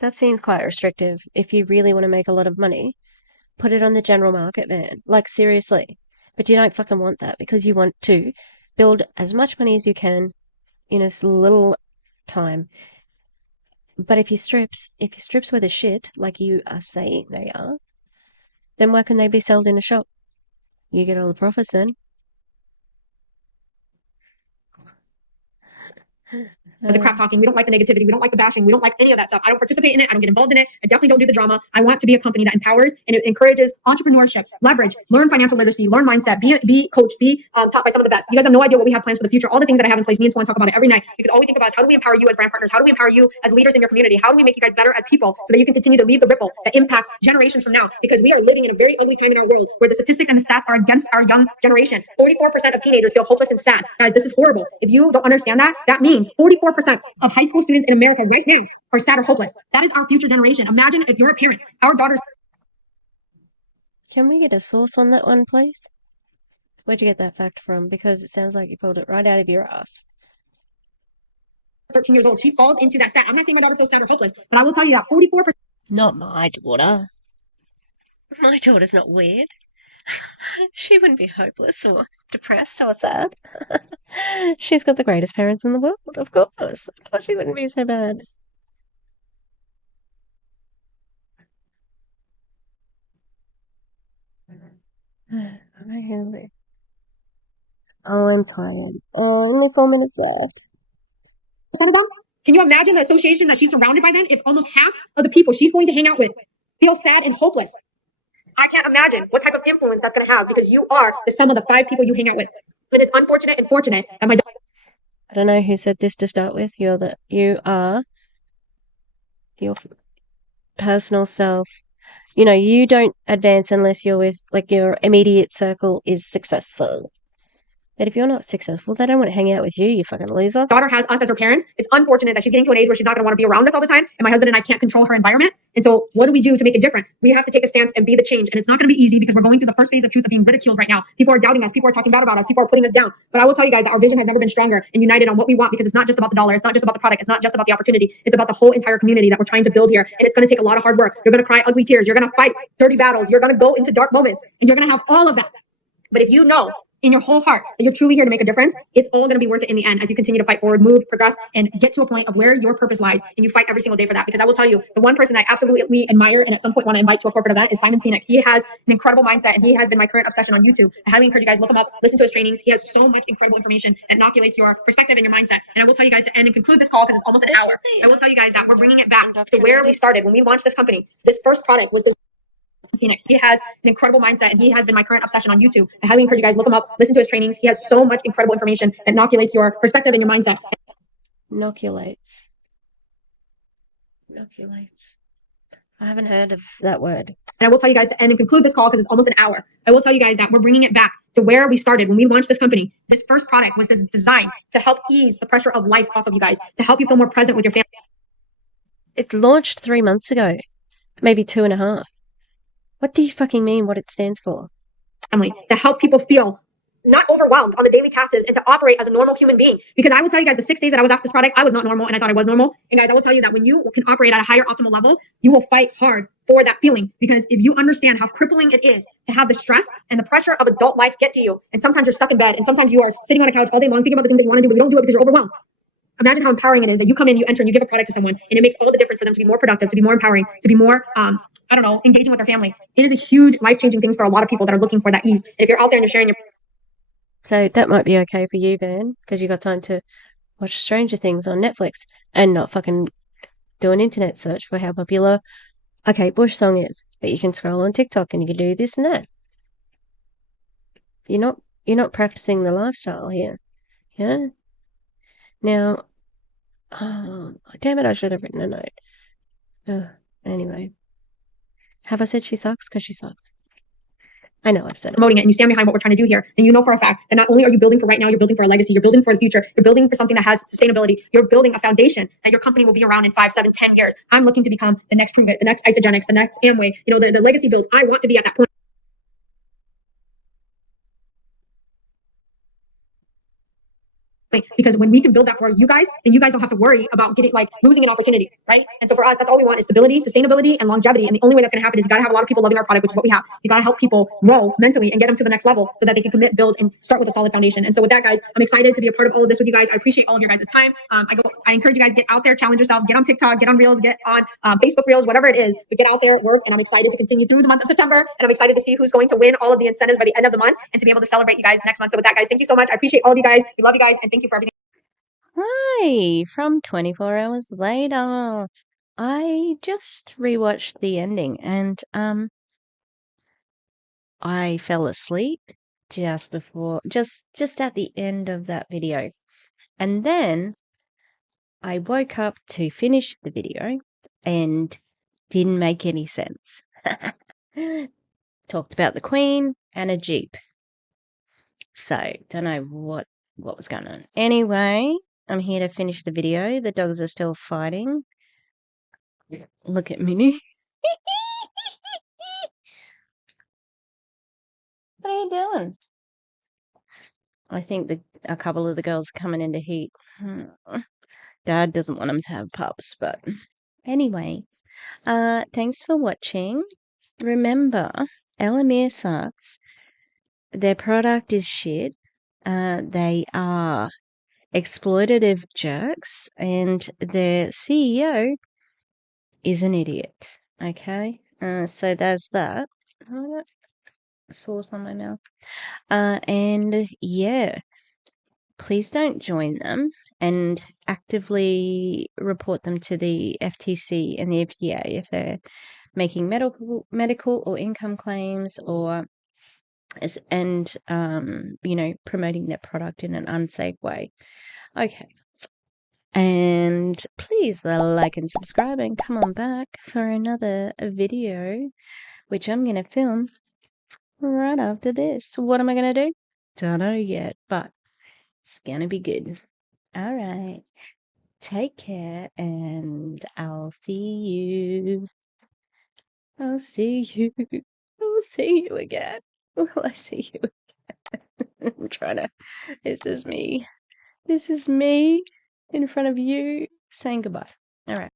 That seems quite restrictive. If you really want to make a lot of money, put it on the general market, man. Like, seriously. But you don't fucking want that, because you want to build as much money as you can in as little time. But if your strips were the shit, like you are saying they are, then why can they be sold in a shop? You get all the profits then. the crap talking. We don't like the negativity. We don't like the bashing. We don't like any of that stuff. I don't participate in it. I don't get involved in it. I definitely don't do the drama. I want to be a company that empowers and it encourages entrepreneurship, leverage, learn financial literacy, learn mindset, be coached, be taught by some of the best. You guys have no idea what we have plans for the future. All the things that I have in place, me and Tuan talk about it every night, because all we think about is how do we empower you as brand partners? How do we empower you as leaders in your community? How do we make you guys better as people so that you can continue to leave the ripple that impacts generations from now? Because we are living in a very ugly time in our world where the statistics and the stats are against our young generation. 44% of teenagers feel hopeless and sad. Guys, this is horrible. If you don't understand that, that means 44% of high school students in America right now are sad or hopeless. That is our future generation. Imagine if you're a parent, our daughters. Can we get a source on that one, please? Where'd you get that fact from? Because it sounds like you pulled it right out of your ass. 13 years old. She falls into that stat. I'm not saying my daughter feels sad or hopeless, but I will tell you that 44%. Not my daughter. My daughter's not weird. She wouldn't be hopeless or depressed or sad. She's got the greatest parents in the world, of course. Of course she wouldn't be so bad. Oh, I'm tired. Oh, only 4 minutes left. Can you imagine the association that she's surrounded by then if almost half of the people she's going to hang out with feel sad and hopeless? I can't imagine what type of influence that's going to have, because you are the sum of the 5 people you hang out with. And it's unfortunate and fortunate that my daughter. I don't know who said this to start with. You are your personal self. You don't advance unless you're with, like, your immediate circle is successful. But if you're not successful, they don't want to hang out with you, you fucking loser. Daughter has us as her parents. It's unfortunate that she's getting to an age where she's not going to want to be around us all the time. And my husband and I can't control her environment. And so what do we do to make it different? We have to take a stance and be the change. And it's not going to be easy, because we're going through the first phase of truth of being ridiculed right now. People are doubting us. People are talking bad about us. People are putting us down. But I will tell you guys that our vision has never been stronger and united on what we want, because it's not just about the dollar. It's not just about the product. It's not just about the opportunity. It's about the whole entire community that we're trying to build here. And it's going to take a lot of hard work. You're going to cry ugly tears. You're going to fight dirty battles. You're going to go into dark moments, and you're going to have all of that. But if you know in your whole heart that you're truly here to make a difference, it's all going to be worth it in the end as you continue to fight forward, move, progress, and get to a point of where your purpose lies. And you fight every single day for that. Because I will tell you, the one person I absolutely admire and at some point want to invite to a corporate event is Simon Sinek. He has an incredible mindset and he has been my current obsession on YouTube. I highly encourage you guys, look him up, listen to his trainings. He has so much incredible information that inoculates your perspective and your mindset. And I will tell you guys to end and conclude this call because it's almost an hour. I will tell you guys that we're bringing it back to where we started when we launched this company. This first product was Scenic. He has an incredible mindset and he has been my current obsession on YouTube. I highly encourage you guys, look him up, listen to his trainings. He has so much incredible information that inoculates your perspective and your mindset. Inoculates. I haven't heard of that word. And I will tell you guys to end and conclude this call because it's almost an hour. I will tell you guys that we're bringing it back to where we started when we launched this company. This first product was designed to help ease the pressure of life off of you guys, to help you feel more present with your family. It launched 3 months ago, maybe 2.5. What do you fucking mean what it stands for? To help people feel not overwhelmed on the daily tasks and to operate as a normal human being. Because I will tell you guys, the 6 days that I was off this product, I was not normal and I thought I was normal. And guys, I will tell you that when you can operate at a higher optimal level, you will fight hard for that feeling. Because if you understand how crippling it is to have the stress and the pressure of adult life get to you, and sometimes you're stuck in bed and sometimes you are sitting on a couch all day long thinking about the things that you want to do, but you don't do it because you're overwhelmed. Imagine how empowering it is that you come in, you enter, and you give a product to someone, and it makes all the difference for them to be more productive, to be more empowering, to be more, engaging with their family. It is a huge life-changing thing for a lot of people that are looking for that ease. And if you're out there and you're sharing your... So that might be okay for you, Van, because you got time to watch Stranger Things on Netflix and not fucking do an internet search for how popular Kate Bush song is. But you can scroll on TikTok and you can do this and that. You're not practicing the lifestyle here. Yeah? Now, oh, damn it, I should have written a note. Anyway. Have I said she sucks? Because she sucks. I know I've said it. Promoting it and you stand behind what we're trying to do here, then you know for a fact that not only are you building for right now, you're building for a legacy, you're building for the future, you're building for something that has sustainability, you're building a foundation that your company will be around in 5, 7, 10 years. I'm looking to become the next Prove It, the next Isogenics, the next Amway, the legacy builds. I want to be at that point. Because when we can build that for you guys, then you guys don't have to worry about losing an opportunity, right? And so for us, that's all we want is stability, sustainability, and longevity. And the only way that's going to happen is you got to have a lot of people loving our product, which is what we have. You got to help people grow mentally and get them to the next level so that they can commit, build, and start with a solid foundation. And so with that, guys, I'm excited to be a part of all of this with you guys. I appreciate all of your guys' time. I encourage you guys, get out there, challenge yourself, get on TikTok, get on Reels, get on Facebook Reels, whatever it is, but get out there, work. And I'm excited to continue through the month of September. And I'm excited to see who's going to win all of the incentives by the end of the month and to be able to celebrate you guys next month. So with that, guys, thank you so much. I appreciate all of you guys. We love you guys. And thank you for everything. Hi, from 24 hours later. I just rewatched the ending and I fell asleep just at the end of that video. And then I woke up to finish the video and didn't make any sense. Talked about the Queen and a Jeep. So, don't know what was going on. Anyway, I'm here to finish the video. The dogs are still fighting. Look at Minnie. What are you doing? I think a couple of the girls are coming into heat. Dad doesn't want them to have pups, but anyway. Thanks for watching. Remember, ELOMIR sucks. Their product is shit. They are exploitative jerks, and their CEO is an idiot. Okay? So there's that. Oh, sauce on my mouth. And yeah, please don't join them and actively report them to the FTC and the FDA if they're making medical or income claims and promoting their product in an unsafe way. Okay. And please like and subscribe and come on back for another video, which I'm going to film right after this. What am I going to do? Don't know yet, but it's going to be good. All right. Take care and I'll see you. I'll see you. I'll see you again. Will I see you again? I'm trying to. This is me. This is me in front of you saying goodbye. All right.